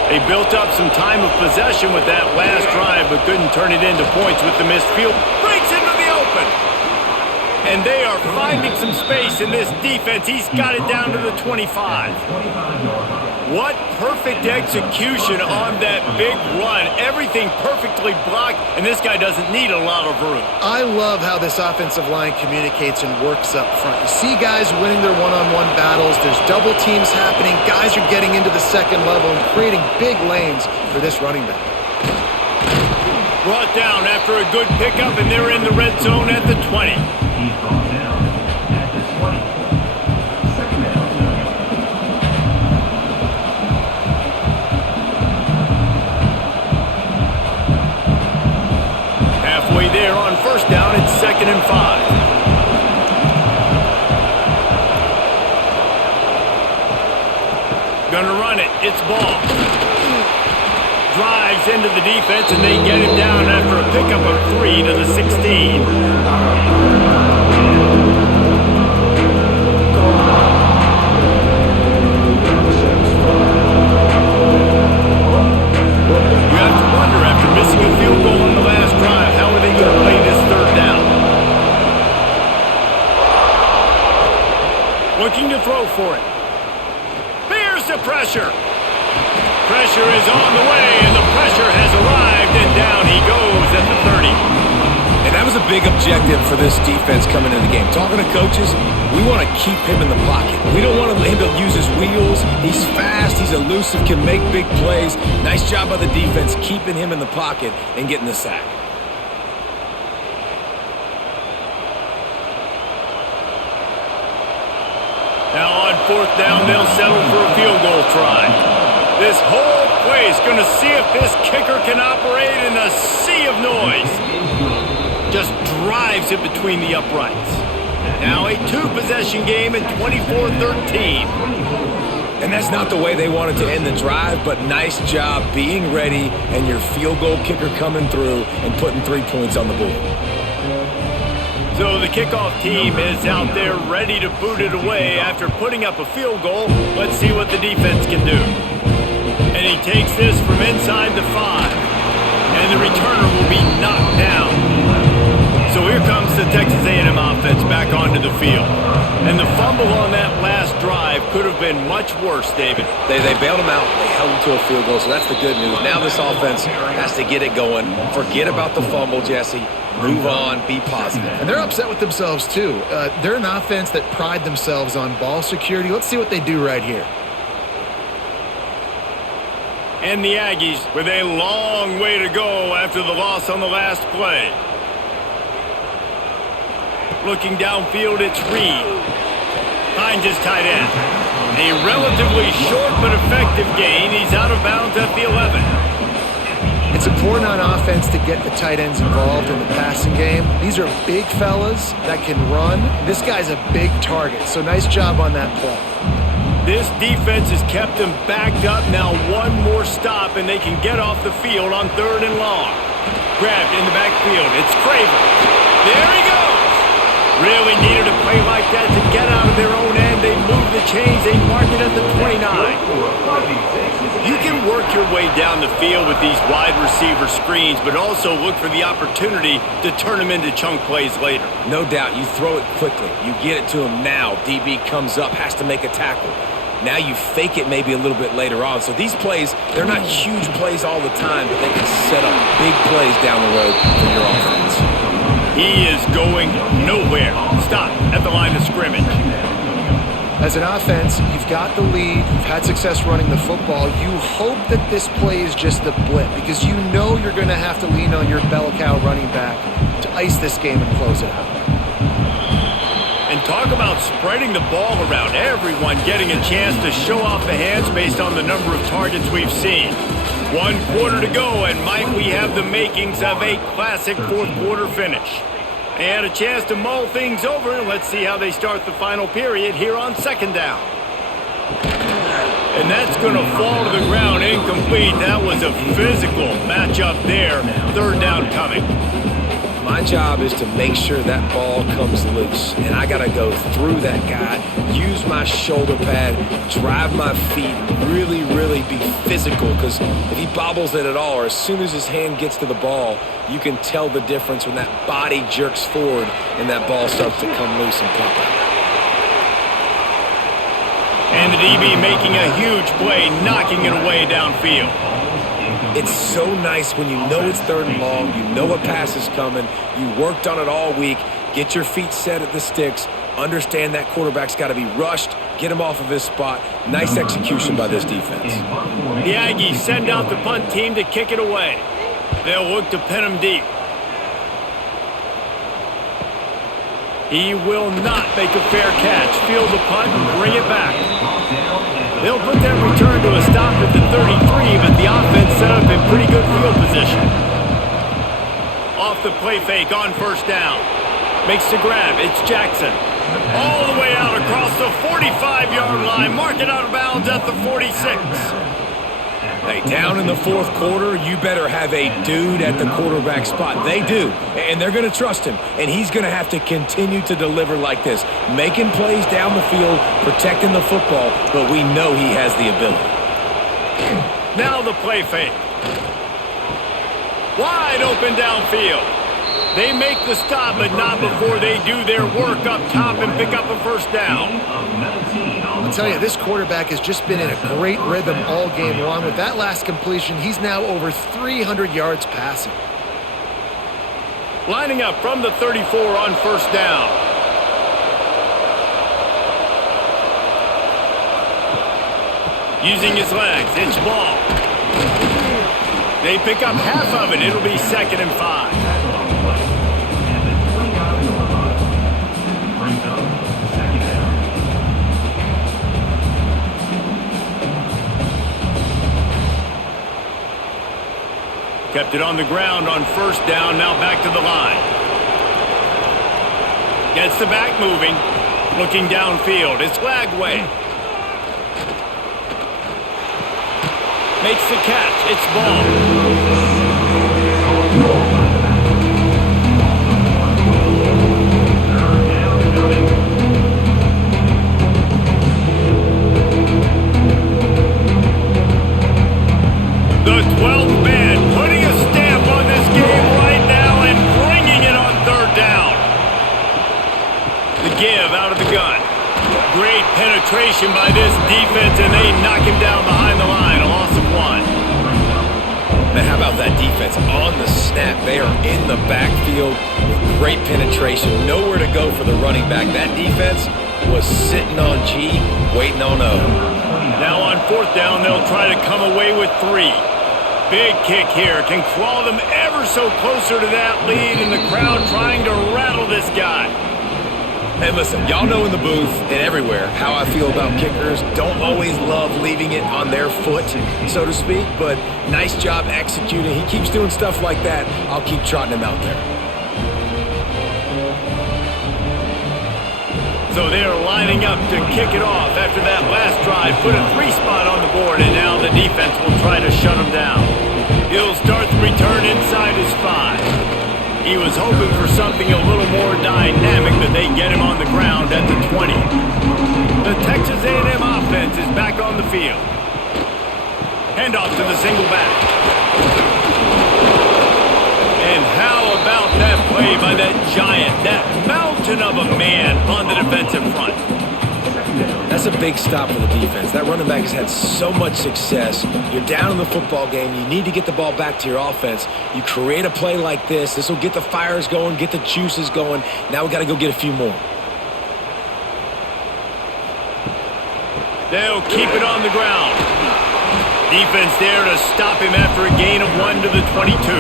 They built up some time of possession with that last drive, but couldn't turn it into points with the missed field. Breaks into the open. And they are finding some space in this defense. He's got it down to the 25. What perfect execution on that big run. Everything perfectly blocked, and this guy doesn't need a lot of room. I love how this offensive line communicates and works up front. You see guys winning their one-on-one battles. There's double teams happening. Guys are getting into the second level and creating big lanes for this running back. Brought down after a good pickup, and they're in the red zone at the 20. He's brought down at the 20. Second down. Halfway there on first down, it's 2nd and 5. Gonna run it. It's ball. Drives into the defense, and they get him down after a pickup of 3 to the 16. You have to wonder, after missing a field goal on the last drive, how are they going to play this 3rd down? Looking to throw for it. Bears the pressure. Pressure is on the way, and the pressure has arrived, and down he goes at the 30. And that was a big objective for this defense coming into the game. Talking to coaches, we want to keep him in the pocket. We don't want him to use his wheels. He's fast, he's elusive, can make big plays. Nice job by the defense keeping him in the pocket and getting the sack. Now on 4th down, they'll settle for a field goal try. This whole play is going to see if this kicker can operate in a sea of noise. Just drives it between the uprights. Now a 2-possession game at 24-13. And that's not the way they wanted to end the drive, but nice job being ready and your field goal kicker coming through and putting 3 points on the board. So the kickoff team is out there ready to boot it away after putting up a field goal. Let's see what the defense can do. And he takes this from inside the 5. And the returner will be knocked down. So here comes the Texas A&M offense back onto the field. And the fumble on that last drive could have been much worse, David. They bailed him out. They held him to a field goal, so that's the good news. Now this offense has to get it going. Forget about the fumble, Jesse. Move on. Be positive. And they're upset with themselves, too. They're an offense that pride themselves on ball security. Let's see what they do right here. And the Aggies with a long way to go after the loss on the last play. Looking downfield, it's Reed. Finds his tight end. A relatively short but effective gain. He's out of bounds at the 11. It's important on offense to get the tight ends involved in the passing game. These are big fellas that can run. This guy's a big target, so nice job on that play. This defense has kept them backed up. Now one more stop, and they can get off the field on 3rd and long. Grabbed in the backfield. It's Craver. There he goes. Really needed a play like that to get out of their own end. They move the chains. They mark it at the 29. You can work your way down the field with these wide receiver screens, but also look for the opportunity to turn them into chunk plays later. No doubt. You throw it quickly. You get it to him now. DB comes up, has to make a tackle. Now you fake it maybe a little bit later on. So these plays, they're not huge plays all the time, but they can set up big plays down the road for your offense. He is going nowhere. Stop at the line of scrimmage. As an offense, you've got the lead. You've had success running the football. You hope that this play is just a blip because you know you're going to have to lean on your bell cow running back to ice this game and close it out. And talk about spreading the ball around. Everyone getting a chance to show off the hands based on the number of targets we've seen. 1 quarter to go, and might we have the makings of a classic 4th quarter finish. They had a chance to mull things over, and let's see how they start the final period here on 2nd down. And that's going to fall to the ground incomplete. That was a physical matchup there. 3rd down coming. My job is to make sure that ball comes loose, and I got to go through that guy, use my shoulder pad, drive my feet, really, really be physical, because if he bobbles it at all, or as soon as his hand gets to the ball, you can tell the difference when that body jerks forward and that ball starts to come loose and pop out. And the DB making a huge play, knocking it away downfield. It's so nice when you know it's 3rd and long, you know a pass is coming, you worked on it all week, get your feet set at the sticks, understand that quarterback's got to be rushed, get him off of his spot. Nice execution by this defense. The Aggies send out the punt team to kick it away. They'll look to pin him deep. He will not make a fair catch. Field the punt and bring it back. They'll put that return to a stop at the 33, but the offense set up in pretty good field position. Off the play fake on 1st down. Makes the grab. It's Jackson. All the way out across the 45-yard line. Mark it out of bounds at the 46. Hey, down in the 4th quarter, you better have a dude at the quarterback spot. They do, and they're going to trust him, and he's going to have to continue to deliver like this, making plays down the field, protecting the football, but we know he has the ability. Now the play fake. Wide open downfield. They make the stop, but not before they do their work up top and pick up a 1st down. I'll tell you, this quarterback has just been in a great rhythm all game long. With that last completion, he's now over 300 yards passing. Lining up from the 34 on 1st down. Using his legs, it's ball. They pick up half of it. It'll be 2nd and 5. Kept it on the ground on 1st down, now back to the line. Gets the back moving, looking downfield. It's Lagway. Makes the catch. It's ball. The 12th man putting a stamp on this game right now and bringing it on 3rd down. The give out of the gun. Great penetration by this defense, and they knock him down behind the line. A loss of 1. Man, how about that defense on the snap? They are in the backfield with great penetration. Nowhere to go for the running back. That defense was sitting on G, waiting on O. Now on 4th down, they'll try to come away with 3. Big kick here. Can claw them ever so closer to that lead, and the crowd trying to rattle this guy. Hey, listen, y'all know in the booth and everywhere how I feel about kickers. Don't always love leaving it on their foot, so to speak, but nice job executing. He keeps doing stuff like that. I'll keep trotting him out there. So they're lining up to kick it off after that last drive. Put a 3 spot on the board, and now the defense will try to shut them down. He'll start the return inside his 5. He was hoping for something a little more dynamic, but they get him on the ground at the 20. The Texas A&M offense is back on the field. Handoff to the single back. And how about that play by that giant, that mountain of a man on the defensive front? That's a big stop for the defense. That running back has had so much success. You're down in the football game. You need to get the ball back to your offense. You create a play like this. This will get the fires going, get the juices going. Now we got to go get a few more. They'll keep it on the ground. Defense there to stop him after a gain of 1 to the 22.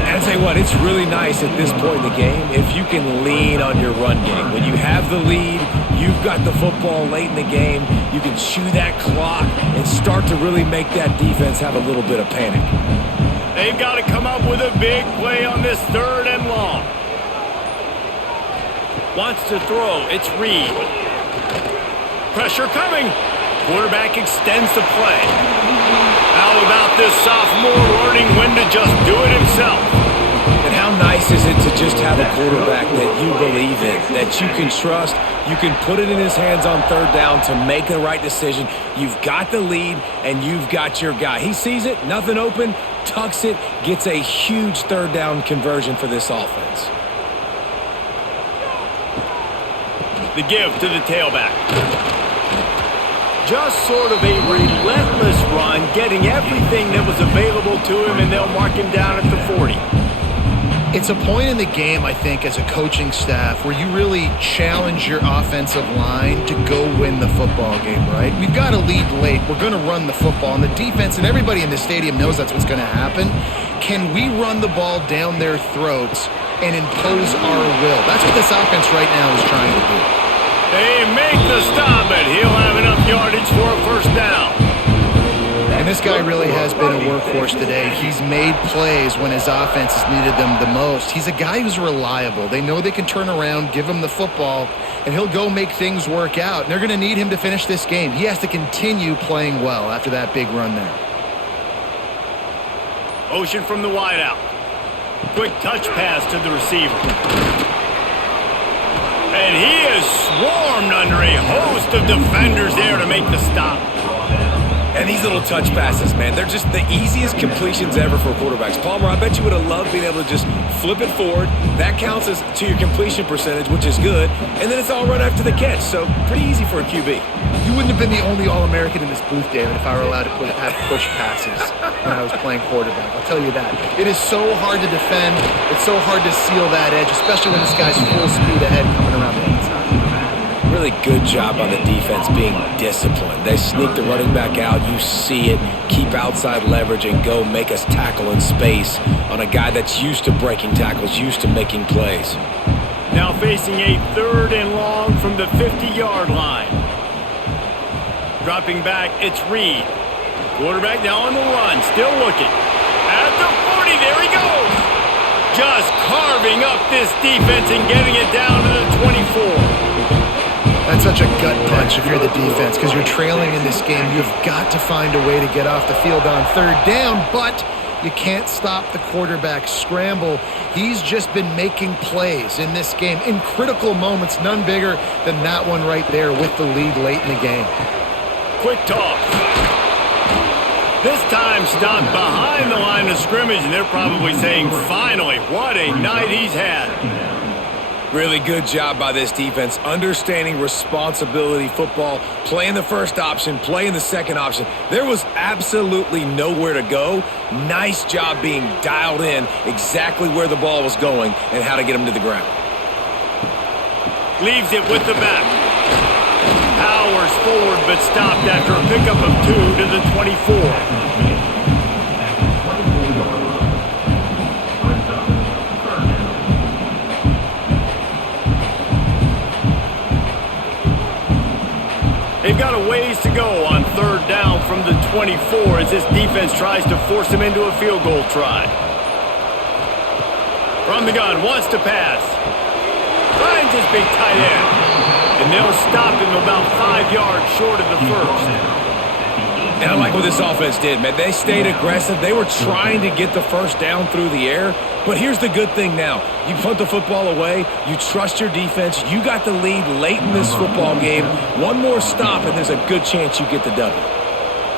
And I'll tell you what, it's really nice at this point in the game if you can lean on your run game. When you have the lead, you've got the football late in the game, you can chew that clock and start to really make that defense have a little bit of panic. They've got to come up with a big play on this 3rd and long. Wants to throw. It's Reed. Pressure coming. Quarterback extends the play. How about this sophomore learning when to just do it himself? And how nice nice is it to just have a quarterback that you believe in, that you can trust? You can put it in his hands on third down to make the right decision. You've got the lead, and you've got your guy. He sees it, nothing open, tucks it, gets a huge third down conversion for this offense. The give to the tailback. Just sort of a relentless run, getting everything that was available to him, and they'll mark him down at the 40. It's a point in the game, I think, as a coaching staff where you really challenge your offensive line to go win the football game, right? We've got to lead late. We're going to run the football. And the defense and everybody in the stadium knows that's what's going to happen. Can we run the ball down their throats and impose our will? That's what this offense right now is trying to do. They make the stop, but he'll have enough yardage for a first down. And this guy really has been a workhorse today. He's made plays when his offense has needed them the most. He's a guy who's reliable. They know they can turn around, give him the football, and he'll go make things work out. And they're going to need him to finish this game. He has to continue playing well after that big run there. Motion from the wideout. Quick touch pass to the receiver. And he is swarmed under a host of defenders there to make the stop. And these little touch passes, man, they're just the easiest completions ever for quarterbacks. Palmer, I bet you would have loved being able to just flip it forward. That counts as to your completion percentage, which is good. And then it's all run after the catch, so pretty easy for a QB. You wouldn't have been the only All-American in this booth, David, if I were allowed to have push passes when I was playing quarterback. I'll tell you that. It is so hard to defend. It's so hard to seal that edge, especially when this guy's full speed ahead coming around the inside. Really good job on the defense being disciplined. They sneak the running back out. You see it. Keep outside leverage and go make us tackle in space on a guy that's used to breaking tackles, used to making plays. Now facing a 3rd and long from the 50-yard line. Dropping back, it's Reed. Quarterback now on the run, still looking. At the 40, there he goes. Just carving up this defense and getting it down to the 24. That's such a gut punch if you're the defense because you're trailing in this game. You've got to find a way to get off the field on 3rd down, but you can't stop the quarterback scramble. He's just been making plays in this game in critical moments, none bigger than that one right there with the lead late in the game. Quick toss. This time stopped behind the line of scrimmage, and they're probably saying, finally, what a night he's had. Really good job by this defense, understanding responsibility football, playing the first option, playing the second option. There was absolutely nowhere to go. Nice job being dialed in exactly where the ball was going and how to get him to the ground. Leaves it with the back. Powers forward, but stopped after a pickup of 2 to the 24. They've got a ways to go on 3rd down from the 24 as this defense tries to force him into a field goal try. From the gun, wants to pass. Finds his big tight end. And they'll stop him about 5 yards short of the first. And I like what this offense did, man. They stayed aggressive. They were trying to get the first down through the air. But here's the good thing now. You punt the football away. You trust your defense. You got the lead late in this football game. One more stop, and there's a good chance you get the W.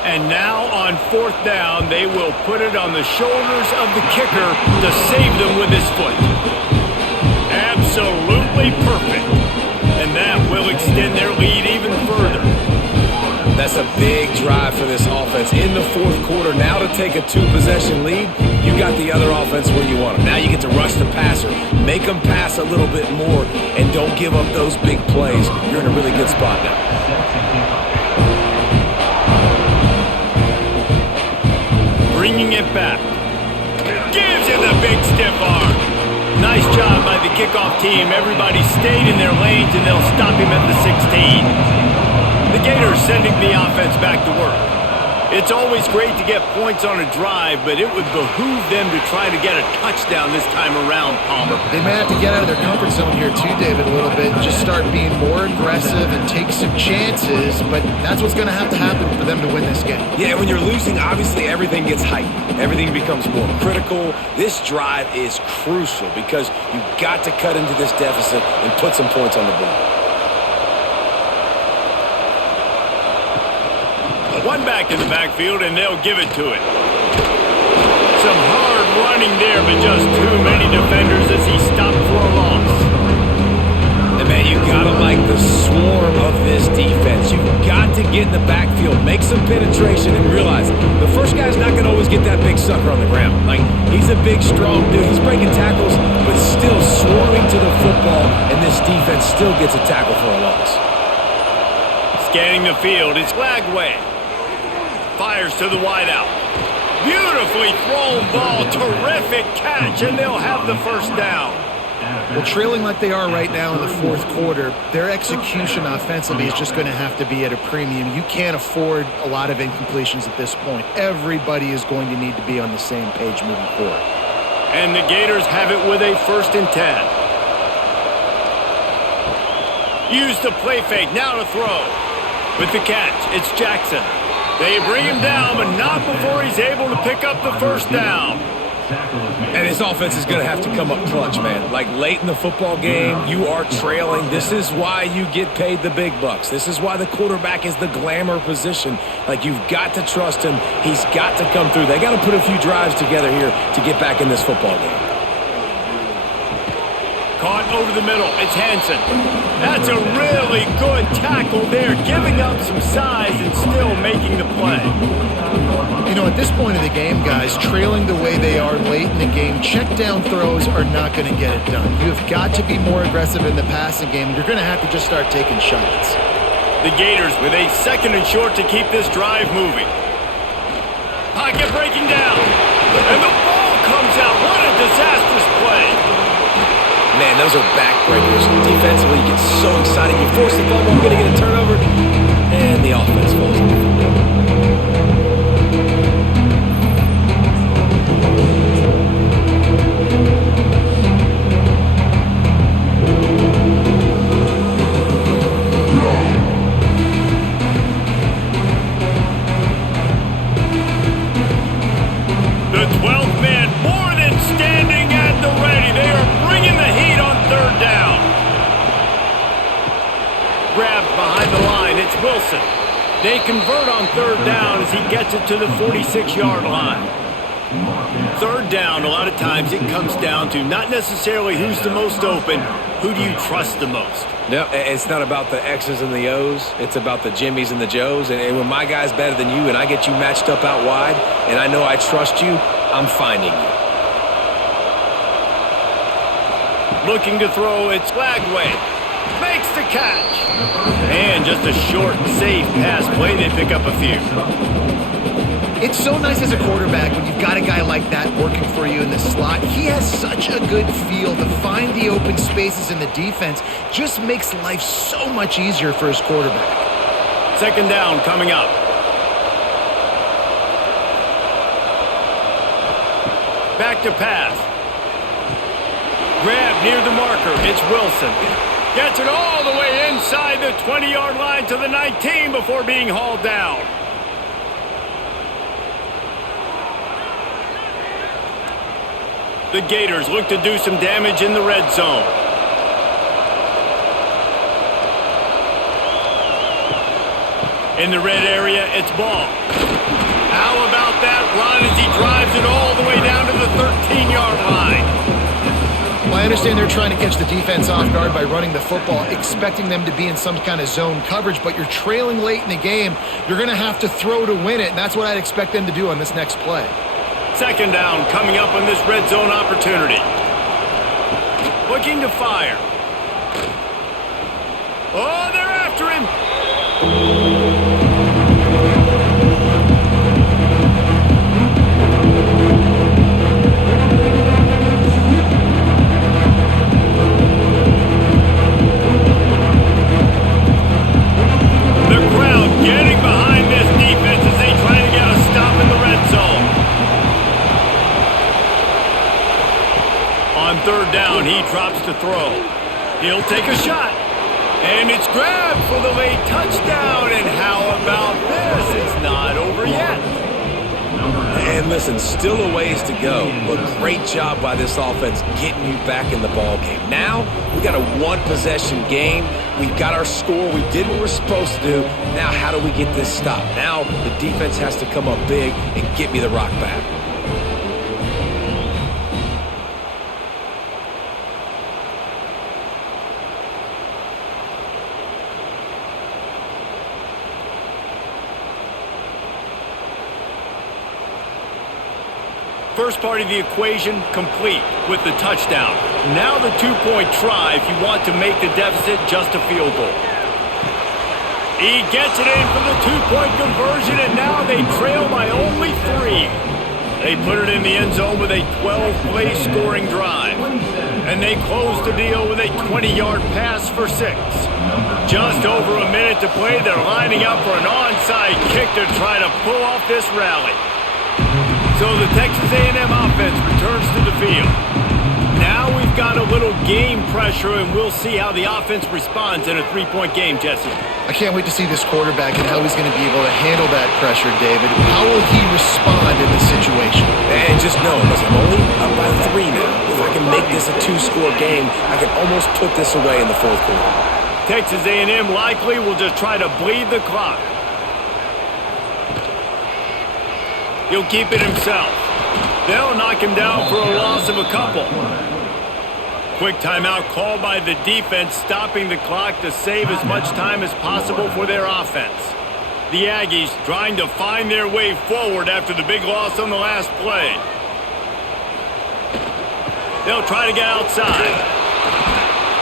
And now on 4th down, they will put it on the shoulders of the kicker to save them with his foot. Absolutely perfect. And that will extend their lead even further. That's a big drive for this offense in the 4th quarter. Now to take a 2-possession lead, you got the other offense where you want them. Now you get to rush the passer, make them pass a little bit more, and don't give up those big plays. You're in a really good spot now. Bringing it back. Gives it the big stiff arm. Nice job by the kickoff team. Everybody stayed in their lanes, and they'll stop him at the 16. The Gators sending the offense back to work. It's always great to get points on a drive, but it would behoove them to try to get a touchdown this time around, Palmer. They may have to get out of their comfort zone here too, David, a little bit. Just start being more aggressive and take some chances, but that's what's going to happen for them to win this game. Yeah, when you're losing, obviously everything gets heightened. Everything becomes more critical. This drive is crucial because you've got to cut into this deficit and put some points on the board. One back in the backfield, and they'll give it to it. Some hard running there, but just too many defenders as he stopped for a loss. And, man, you got to like the swarm of this defense. You've got to get in the backfield, make some penetration, and realize the first guy's not going to always get that big sucker on the ground. Like, he's a big, strong dude. He's breaking tackles, but still swarming to the football, and this defense still gets a tackle for a loss. Scanning the field, it's Flagway. Fires to the wideout. Beautifully thrown ball. Terrific catch, and they'll have the first down. Well, trailing like they are right now in the fourth quarter, their execution offensively is just going to have to be at a premium. You can't afford a lot of incompletions at this point. Everybody is going to need to be on the same page moving forward. And the Gators have it with a 1st and 10. Use the play fake, now to throw. With the catch, it's Jackson. They bring him down, but not before he's able to pick up the first down. And this offense is going to have to come up clutch, man. Like late in the football game, you are trailing. This is why you get paid the big bucks. This is why the quarterback is the glamour position. Like, you've got to trust him. He's got to come through. They got to put a few drives together here to get back in this football game. Caught over the middle. It's Hansen. That's a really good tackle there, giving up some size and still making the play. You know, at this point of the game, guys, trailing the way they are late in the game, check down throws are not going to get it done. You've got to be more aggressive in the passing game. You're going to have to just start taking shots. The Gators with a 2nd and short to keep this drive moving. Pocket breaking down. And the ball comes out. What a disastrous play. Man, those are backbreakers. Defensively, you get so excited. You force the fumble, going to get a turnover, and the offense falls on the football. The 12th man more than standing at the ready. They are bringing the heat on 3rd down. Grabbed behind the line. It's Wilson. They convert on 3rd down as he gets it to the 46-yard line. 3rd down, a lot of times it comes down to not necessarily who's the most open, who do you trust the most? No, it's not about the X's and the O's. It's about the Jimmies and the Joes. And when my guy's better than you and I get you matched up out wide and I know I trust you, I'm finding you. Looking to throw, it's Flagway. Makes the catch. And just a short, safe pass play. They pick up a few. It's so nice as a quarterback when you've got a guy like that working for you in the slot. He has such a good feel to find the open spaces in the defense. Just makes life so much easier for his quarterback. 2nd down coming up. Back to pass. Grab near the marker. It's Wilson. Gets it all the way inside the 20-yard line to the 19 before being hauled down. The Gators look to do some damage in the red zone. In the red area, it's Ball. How about that run as he drives it all the way down to the 13-yard line? Well, I understand they're trying to catch the defense off guard by running the football, expecting them to be in some kind of zone coverage, but you're trailing late in the game. You're going to have to throw to win it, and that's what I'd expect them to do on this next play. 2nd down coming up on this red zone opportunity. Looking to fire. Oh, they're after him. The crowd getting behind this defense as they try to get a On third down, he drops to throw. He'll take a shot. And it's grabbed for the late touchdown. And how about this? It's not over yet. And listen, still a ways to go, but great job by this offense getting you back in the ball game. Now, we got a one-possession game. We've got our score. We did what we're supposed to do. Now, how do we get this stopped? Now, the defense has to come up big and get me the rock back. First part of the equation complete with the touchdown. Now the two-point try if you want to make the deficit just a field goal. He gets it in for the two-point conversion, and now they trail by only 3. They put it in the end zone with a 12-play scoring drive. And they close the deal with a 20-yard pass for 6. Just over a minute to play. They're lining up for an onside kick to try to pull off this rally. So the Texas A&M offense returns to the field. Now we've got a little game pressure, and we'll see how the offense responds in a 3-point game, Jesse. I can't wait to see this quarterback and how he's going to be able to handle that pressure, David. How will he respond in this situation? And just know, listen, I'm only up by 3 now. If I can make this a 2-score game, I can almost put this away in the fourth quarter. Texas A&M likely will just try to bleed the clock. He'll keep it himself. They'll knock him down for a loss of a couple. Quick timeout called by the defense, stopping the clock to save as much time as possible for their offense. The Aggies trying to find their way forward after the big loss on the last play. They'll try to get outside.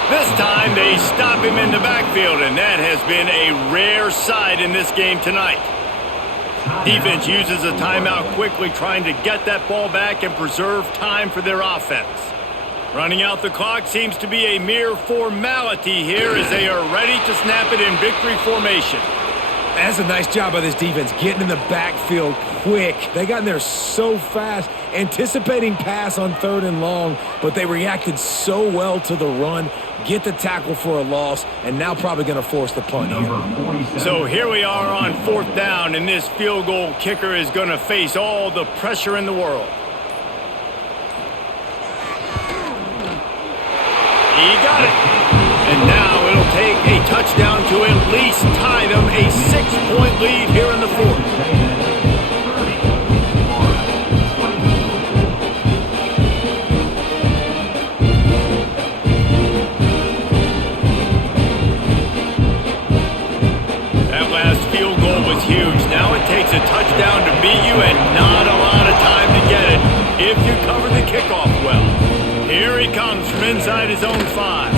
This time they stop him in the backfield, and that has been a rare sight in this game tonight. Defense uses a timeout quickly, trying to get that ball back and preserve time for their offense. Running out the clock seems to be a mere formality here as they are ready to snap it in victory formation. That's a nice job by this defense, getting in the backfield quick. They got in there so fast, anticipating pass on 3rd and long, but they reacted so well to the run, get the tackle for a loss, and now probably going to force the punt here. So here we are on 4th down, and this field goal kicker is going to face all the pressure in the world. He got it. And now it'll take a touchdown to at least tie them a 6-point lead here in the 4th. That last field goal was huge. Now it takes a touchdown to beat you and not a lot of time to get it if you cover the kickoff well. Here he comes from inside his own 5.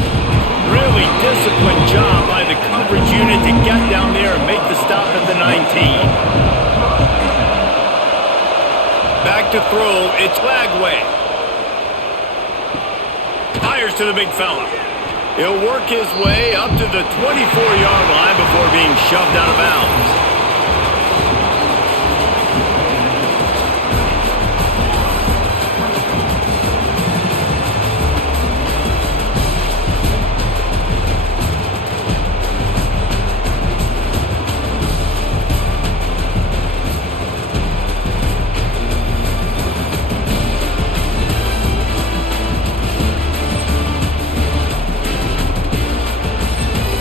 Really disciplined job by the coverage unit to get down there and make the stop at the 19. Back to throw, it's Lagway. Fires to the big fella. He'll work his way up to the 24-yard line before being shoved out of bounds.